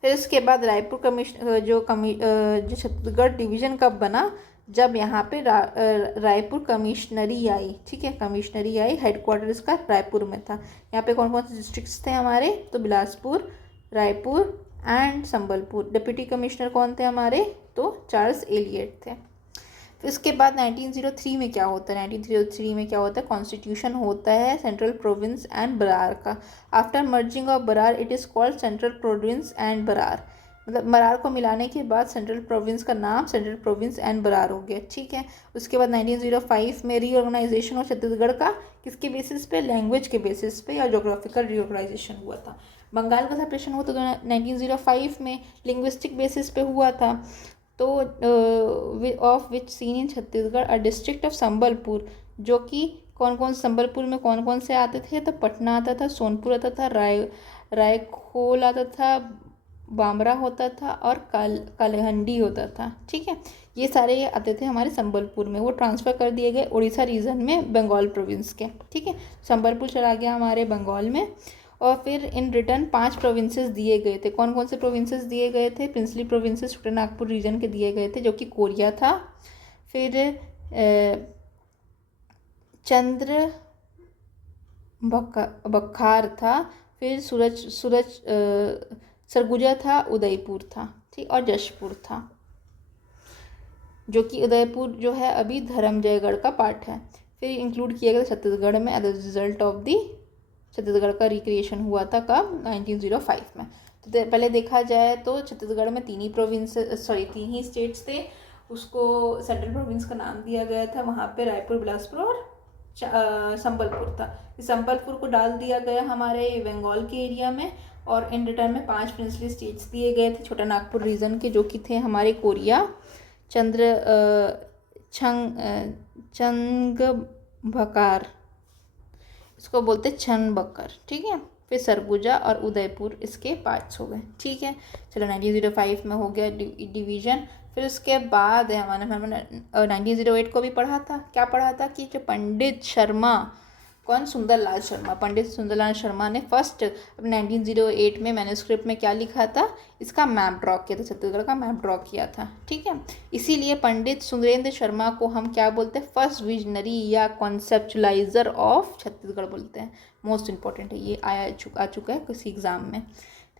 फिर इसके बाद रायपुर कमीशन जो छत्तीसगढ़ डिवीज़न कब बना, जब यहाँ पे रायपुर कमिश्नरी आई। ठीक है, कमिश्नरी आई, हेडक्वार्टर इसका रायपुर में था। यहाँ पे कौन कौन से डिस्ट्रिक्ट्स थे हमारे, तो Bilaspur, Raipur and Sambalpur. Deputy commissioner कौन थे हमारे, तो चार्ल्स एलियट थे। फिर इसके बाद 1903 में क्या होता है, 1903 में क्या होता है, कॉन्स्टिट्यूशन होता है सेंट्रल प्रोविंस एंड बरार का। After merging of Berar it is called central province and Berar. मतलब बरार को मिलाने के बाद सेंट्रल प्रोविंस का नाम सेंट्रल प्रोविंस एंड बरार हो गया। ठीक है, उसके बाद 1905 में रीऑर्गेनाइजेशन ऑफ छत्तीसगढ़ का किसके बेसिस पे, लैंग्वेज के बेसिस पे या जोग्राफिकल रीऑर्गेनाइजेशन हुआ था। बंगाल का सेपरेशन हुआ तो 1905 में लिंग्विस्टिक बेसिस पे हुआ था। तो of which seen in Chhattisgarh a district of Sambalpur, जो कि कौन कौन संबलपुर में कौन कौन से आते थे, तो पटना आता था, सोनपुर आता था, रायखोल आता था, बामरा होता था और कालहंडी होता था। ठीक है, ये सारे आते थे हमारे संबलपुर में। वो ट्रांसफ़र कर दिए गए उड़ीसा रीजन में, बंगाल प्रोविंस के। ठीक है, संबलपुर चला गया हमारे बंगाल में। और फिर इन रिटर्न 5 प्रोविंसेस दिए गए थे। कौन कौन से प्रोविंसेस दिए गए थे, प्रिंसली प्रोविंसेस छोटे नागपुर रीजन के दिए गए थे, जो कि कोरिया था, फिर चंद्र बखार था, फिर सरगुजा था, उदयपुर था। ठीक, और जशपुर था, जो कि उदयपुर जो है अभी धर्मजयगढ़ का पार्ट है। फिर इंक्लूड किया गया छत्तीसगढ़ में as a result of the, Chhattisgarh का रिक्रिएशन हुआ था कब, 1905 में। तो पहले देखा जाए तो छत्तीसगढ़ में 3 ही स्टेट्स थे। उसको सेंट्रल प्रोविंस का नाम दिया गया था। वहाँ पे रायपुर, बिलासपुर और संबलपुर था। इस संबलपुर को डाल दिया गया हमारे बंगाल के एरिया में और इन रिटर्न में 5 प्रिंसली स्टेट्स दिए गए थे छोटा नागपुर रीजन के, जो कि थे हमारे कोरिया, चंगभकार, इसको बोलते छनबक्कर। ठीक है, फिर सरगुजा और उदयपुर इसके पार्ट्स हो गए। ठीक है, चलो 1905 में हो गया डिवीज़न। फिर उसके बाद हमारे 1908 को भी पढ़ा था। क्या पढ़ा था कि जो पंडित शर्मा, कौन, सुंदरलाल शर्मा, पंडित सुंदरलाल शर्मा ने फर्स्ट 1908 में मैन्युस्क्रिप्ट में क्या लिखा था, इसका मैप ड्रॉ किया था, छत्तीसगढ़ का मैप ड्रॉ किया था। ठीक है, इसीलिए पंडित सुरेंद्र शर्मा को हम क्या बोलते हैं, फर्स्ट विजनरी या कॉन्सेप्चुलाइजर ऑफ छत्तीसगढ़ बोलते हैं। मोस्ट इंपॉर्टेंट है ये, आ चुका है किसी एग्ज़ाम में।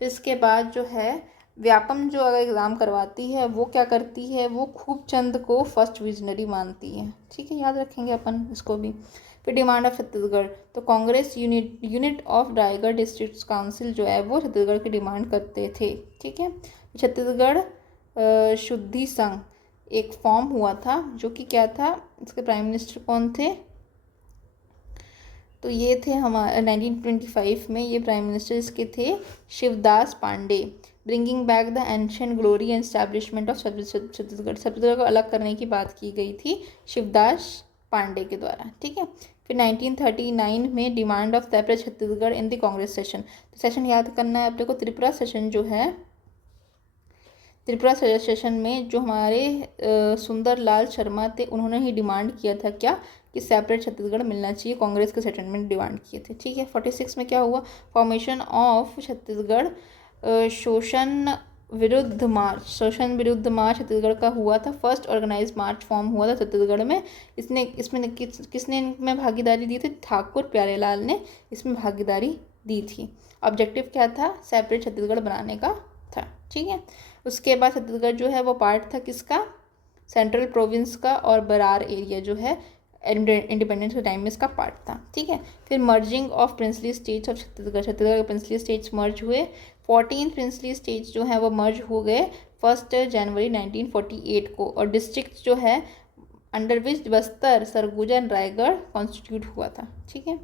फिर इसके बाद जो है व्यापम, जो अगर एग्ज़ाम करवाती है वो क्या करती है, वो खूबचंद को फर्स्ट विजनरी मानती है। ठीक है, याद रखेंगे अपन इसको भी। फिर डिमांड ऑफ छत्तीसगढ़, तो Congress unit of Raigarh district council जो है वो छत्तीसगढ़ की डिमांड करते थे। ठीक है, छत्तीसगढ़ शुद्धि संघ एक फॉर्म हुआ था जो कि क्या था, इसके प्राइम मिनिस्टर कौन थे, तो ये थे हमारे 1925 में ये प्राइम मिनिस्टर इसके थे Shivdas Pande. Bringing back the ancient glory and establishment of Chhattisgarh, Chhattisgarh को अलग करने की बात की गई थी शिवदास पांडे के द्वारा। ठीक है। फिर 1939 में demand of separate Chhattisgarh in the Congress session. तो सेशन याद करना है अपने को, त्रिपुरा सेशन जो है, त्रिपुरा सेशन में जो हमारे सुंदर लाल शर्मा थे उन्होंने ही डिमांड किया था क्या, कि सेपरेट छत्तीसगढ़ मिलना चाहिए, कांग्रेस के सेटलमेंट डिमांड किए थे। ठीक है। 46 में क्या हुआ, फॉर्मेशन ऑफ छत्तीसगढ़ शोषण विरुद्ध मार्च, शोषण विरुद्ध मार्च छत्तीसगढ़ का हुआ था। फर्स्ट ऑर्गेनाइज मार्च फॉर्म हुआ था छत्तीसगढ़ में। इसमें किसने इनमें भागीदारी दी थी, ठाकुर प्यारेलाल ने इसमें भागीदारी दी थी। ऑब्जेक्टिव क्या था, सेपरेट छत्तीसगढ़ बनाने का था। ठीक है। उसके बाद छत्तीसगढ़ जो है वो पार्ट था किसका, सेंट्रल प्रोविंस का, और बरार एरिया जो है इंडिपेंडेंस के टाइम में इसका पार्ट था। ठीक है। फिर merging of princely states of Chhattisgarh, Chhattisgarh के प्रिंसली स्टेट्स मर्ज हुए। 14 प्रिंसली स्टेट्स जो है वो मर्ज हो गए 1 जनवरी 1948 को, और डिस्ट्रिक्ट जो है under which Bastar, Surguja, Raigarh constitute हुआ था। ठीक है।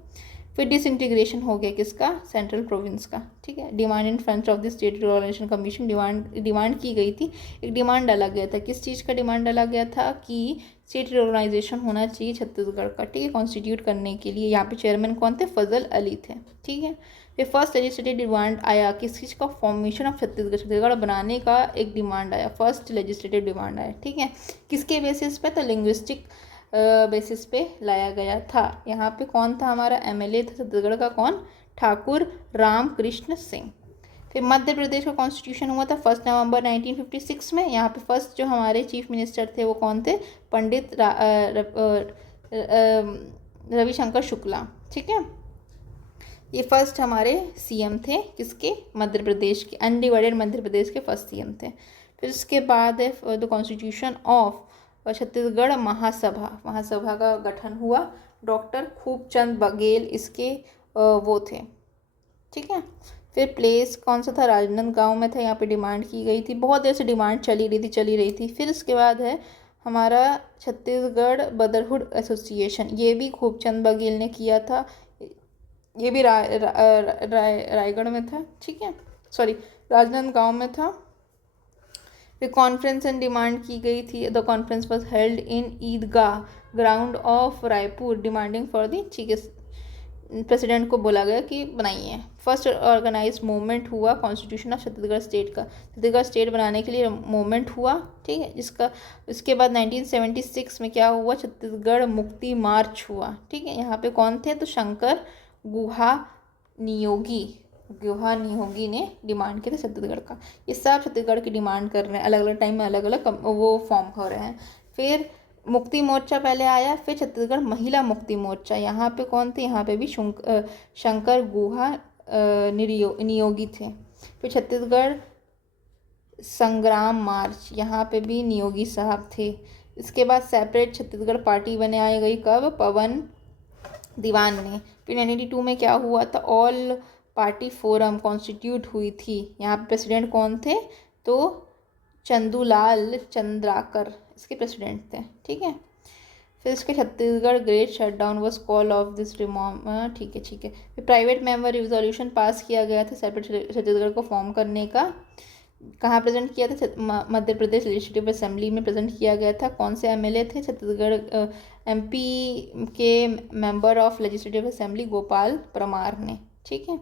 फिर डिसइंटीग्रेशन हो गया किसका, सेंट्रल प्रोविंस का। ठीक है। Demand in front of the state resolution commission, demand की गई थी, एक डिमांड डाला गया था, किस चीज़ का डिमांड डाला गया था, कि स्टेट रिओर्गनाइजेशन होना चाहिए छत्तीसगढ़ का। ठीक है। कॉन्स्टिट्यूट करने के लिए यहाँ पे चेयरमैन कौन थे, फजल अली थे। ठीक है। फिर फर्स्ट लेजिस्लेटिव डिमांड आया किस चीज़ का, फॉर्मेशन ऑफ छत्तीसगढ़, छत्तीसगढ़ बनाने का एक डिमांड आया, फर्स्ट लेजिस्लेटिव डिमांड आया। ठीक है। किसके बेसिस पे, तो लिंग्विस्टिक बेसिस पे लाया गया था। यहाँ पे कौन था हमारा एमएलए था छत्तीसगढ़ का, कौन, ठाकुर रामकृष्ण सिंह। फिर मध्य प्रदेश का कॉन्स्टिट्यूशन हुआ था 1 नवंबर 1956 में। यहाँ पे फर्स्ट जो हमारे चीफ मिनिस्टर थे वो कौन थे, पंडित रविशंकर शुक्ला। ठीक है। ये फर्स्ट हमारे सीएम थे किसके, मध्य प्रदेश के, अनडिवाइडेड मध्य प्रदेश के फर्स्ट सीएम थे। फिर उसके बाद है द कॉन्स्टिट्यूशन ऑफ छत्तीसगढ़ महासभा का गठन हुआ। डॉक्टर खूबचंद बघेल इसके वो थे। ठीक है। फिर प्लेस कौन सा था, राजनांदगांव में था। यहाँ पे डिमांड की गई थी, बहुत देर से डिमांड चली रही थी। फिर उसके बाद है हमारा छत्तीसगढ़ ब्रदरहुड एसोसिएशन, ये भी खूबचंद बघेल ने किया था, ये भी रायगढ़ में था। ठीक है, सॉरी राजनांदगांव में था। फिर कॉन्फ्रेंस एंड डिमांड की गई थी, the conference was held in Idgah ground of Raipur, demanding for the, ठीक है, प्रेसिडेंट को बोला गया कि बनाइए। फर्स्ट ऑर्गेनाइज मूवमेंट हुआ कॉन्स्टिट्यूशन ऑफ छत्तीसगढ़ स्टेट का, छत्तीसगढ़ स्टेट बनाने के लिए मूवमेंट हुआ। ठीक है, जिसका उसके बाद 1976 में क्या हुआ, छत्तीसगढ़ मुक्ति मार्च हुआ। ठीक है, यहाँ पे कौन थे, तो शंकर गुहा नियोगी ने डिमांड किया था छत्तीसगढ़ का। ये सब छत्तीसगढ़ की डिमांड कर रहे हैं, अलग अलग टाइम में अलग अलग वो फॉर्म हो रहे हैं। फिर मुक्ति मोर्चा पहले आया, फिर छत्तीसगढ़ महिला मुक्ति मोर्चा। यहाँ पे कौन थे, यहाँ पे भी शंकर गुहा नियोगी थे। फिर छत्तीसगढ़ संग्राम मार्च, यहाँ पे भी नियोगी साहब थे। इसके बाद सेपरेट छत्तीसगढ़ पार्टी बनाई गई, कब, पवन दीवान ने। फिर 1992 में क्या हुआ था, ऑल पार्टी फोरम कॉन्स्टिट्यूट हुई थी। यहाँ पे प्रेसिडेंट कौन थे, तो चंदूलाल चंद्राकर इसके प्रेसिडेंट थे। ठीक है, फिर इसके Chhattisgarh great shutdown was call off this reform, ठीक है। फिर प्राइवेट मेंबर रिजोल्यूशन पास किया गया था सेपरेट छत्तीसगढ़ को फॉर्म करने का। कहाँ प्रेजेंट किया था, मध्य प्रदेश लेजिस्लेटिव असेंबली में प्रेजेंट किया गया था। कौन से एमएलए थे, छत्तीसगढ़ एमपी के member of legislative assembly Gopal Parmar ने। ठीक है,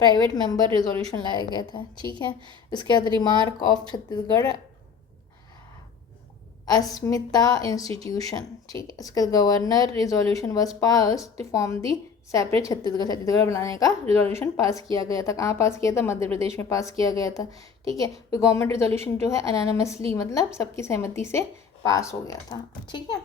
प्राइवेट मेंबर रिजोल्यूशन लाया गया था। ठीक है, इसके बाद remark of Chhattisgarh Asmita institution. ठीक है, इसका governor resolution was pass to form the separate Chhattisgarh बनाने का रिजोल्यूशन पास किया गया था। कहाँ पास किया था, मध्य प्रदेश में पास किया गया था। ठीक है, तो गवर्नमेंट रिजोल्यूशन जो है अनोनिमसली, मतलब सबकी सहमति से पास हो गया था। ठीक है,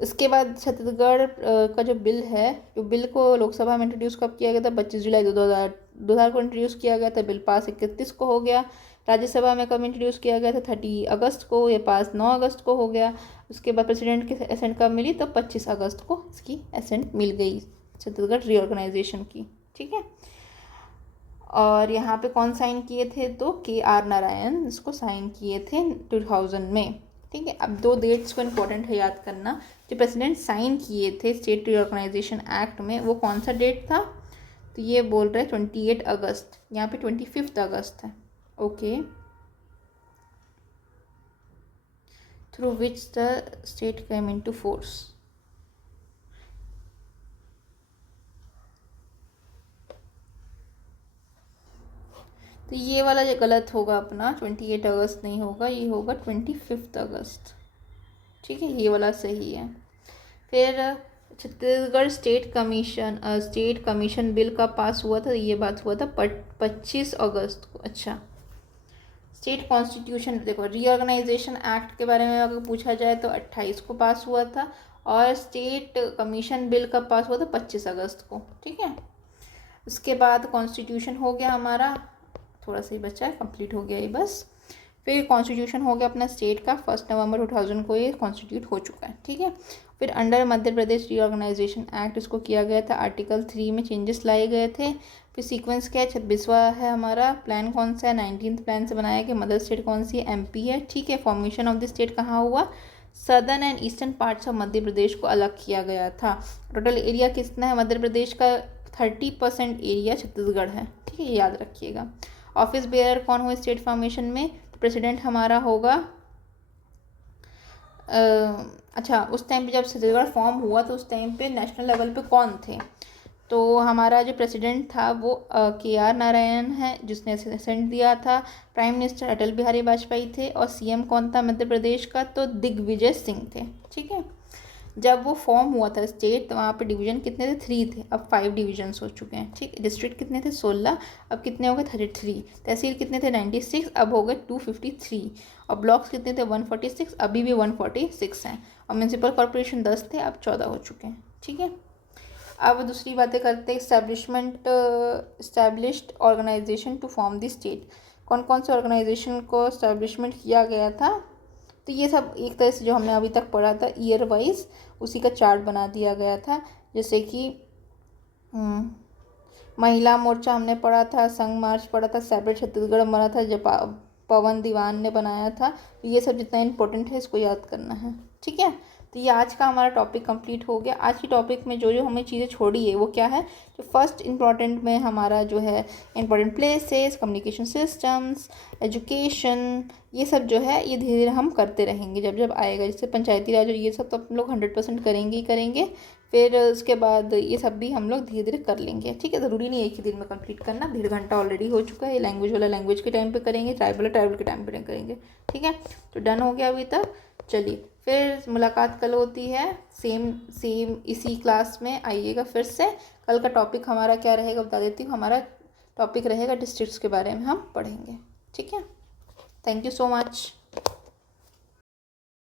उसके बाद छत्तीसगढ़ का जो बिल है, जो बिल को लोकसभा में इंट्रोड्यूस कब किया गया था, 25 जुलाई 2000 को इंट्रोड्यूस किया गया था। बिल पास 31 को हो गया। राज्यसभा में कब इंट्रोड्यूस किया गया था, 30 अगस्त को। ये पास 9 अगस्त को हो गया। उसके बाद प्रेसिडेंट की एसेंट कब मिली, तो 25 अगस्त को इसकी एसेंट मिल गई छत्तीसगढ़ रीऑर्गेनाइजेशन की। ठीक है, और यहाँ पे कौन साइन किए थे, तो KR नारायण इसको साइन किए थे 2000 में। ठीक है। अब 2 डेट्स को इम्पोर्टेंट है याद करना। जो प्रेसिडेंट साइन किए थे स्टेट रीऑर्गेनाइजेशन एक्ट में, वो कौन सा डेट था? तो ये बोल रहे हैं 28 अगस्त, यहाँ पे 25 अगस्त है। Okay. Through which the state came into force. तो ये वाला जो गलत होगा अपना, 28 अगस्त नहीं होगा, ये होगा 25 अगस्त। ठीक है, ये वाला सही है। फिर छत्तीसगढ़ स्टेट कमीशन बिल का पास हुआ था, ये बात हुआ था 25 अगस्त को। अच्छा, स्टेट कॉन्स्टिट्यूशन देखो, रीऑर्गेनाइजेशन एक्ट के बारे में अगर पूछा जाए तो 28 को पास हुआ था, और स्टेट कमीशन बिल का पास हुआ था 25 अगस्त को। ठीक है, उसके बाद कॉन्स्टिट्यूशन हो गया हमारा, थोड़ा सा ही बचा है, कंप्लीट हो गया ये बस। फिर कॉन्स्टिट्यूशन हो गया अपना स्टेट का, 1 नवंबर 2000 को ये कॉन्स्टिट्यूट हो चुका है। ठीक है, फिर under Madhya Pradesh reorganisation act इसको किया गया था, आर्टिकल 3 में चेंजेस लाए गए थे। फिर सीक्वेंस क्या है, 26वां है हमारा। प्लान कौन सा है, 19th प्लान से बनाया गया। मदर स्टेट कौन सी है, MP है। ठीक है, फॉर्मेशन ऑफ द स्टेट कहाँ हुआ, southern and eastern parts of Madhya Pradesh को अलग किया गया था। टोटल एरिया कितना है मध्य प्रदेश का, 30% एरिया छत्तीसगढ़ है। ठीक है, ये याद रखिएगा। ऑफिस बेयर कौन हुआ स्टेट फॉर्मेशन में, तो प्रेसिडेंट हमारा होगा। अच्छा, उस टाइम पे जब छत्तीसगढ़ फॉर्म हुआ तो उस टाइम पे नेशनल लेवल पे कौन थे, तो हमारा जो प्रेसिडेंट था वो KR नारायण है, जिसने असेंट दिया था। प्राइम मिनिस्टर अटल बिहारी वाजपेयी थे, और CM कौन था मध्य प्रदेश का, तो दिग्विजय सिंह थे। ठीक है, जब वो फॉर्म हुआ था स्टेट, तो वहाँ पे डिवीज़न कितने थे, 3 थे, अब 5 डिवीजन्स हो चुके हैं। ठीक, डिस्ट्रिक्ट कितने थे, 16, अब कितने हो गए, 33। तहसील कितने थे, 96, अब हो गए 253। और ब्लॉक्स कितने थे, 146, अभी भी 146 हैं। और म्यूनसिपल कॉर्पोरेशन 10 थे, अब 14 हो चुके हैं। ठीक है, अब दूसरी बातें करते हैं। Established organisation to form the state, कौन कौन से ऑर्गेनाइजेशन को इस्टेब्लिशमेंट किया गया था, तो ये सब एक तरह से जो हमने अभी तक पढ़ा था ईयर वाइज, उसी का चार्ट बना दिया गया था। जैसे कि महिला मोर्चा हमने पढ़ा था, संघ मार्च पढ़ा था, सेपरेट छत्तीसगढ़ बना था, जब पवन दीवान ने बनाया था। तो ये सब जितना इम्पोर्टेंट है इसको याद करना है। ठीक है, तो ये आज का हमारा टॉपिक कंप्लीट हो गया। आज की टॉपिक में जो जो हमें चीज़ें छोड़ी है वो क्या है, जो फर्स्ट इम्पॉर्टेंट में हमारा जो है important places, communication systems, education, ये सब जो है ये धीरे धीरे हम करते रहेंगे जब जब आएगा। जैसे पंचायती राज और ये सब तो हम लोग 100% करेंगे ही करेंगे। फिर उसके बाद ये सब भी हम लोग धीरे धीरे कर लेंगे। ठीक है, ज़रूरी नहीं एक ही दिन में कंप्लीट करना, 1.5 घंटा ऑलरेडी हो चुका है। लैंग्वेज वाला लैंग्वेज के टाइम पे करेंगे, ट्राइबल ट्राइबल के टाइम पे करेंगे। ठीक है, तो डन हो गया अभी तक। चलिए, फिर मुलाकात कल होती है सेम इसी क्लास में आइएगा फिर से। कल का टॉपिक हमारा क्या रहेगा बता देती हूँ। हमारा टॉपिक रहेगा डिस्ट्रिक्ट्स के बारे में हम पढ़ेंगे। ठीक है, थैंक यू सो मच।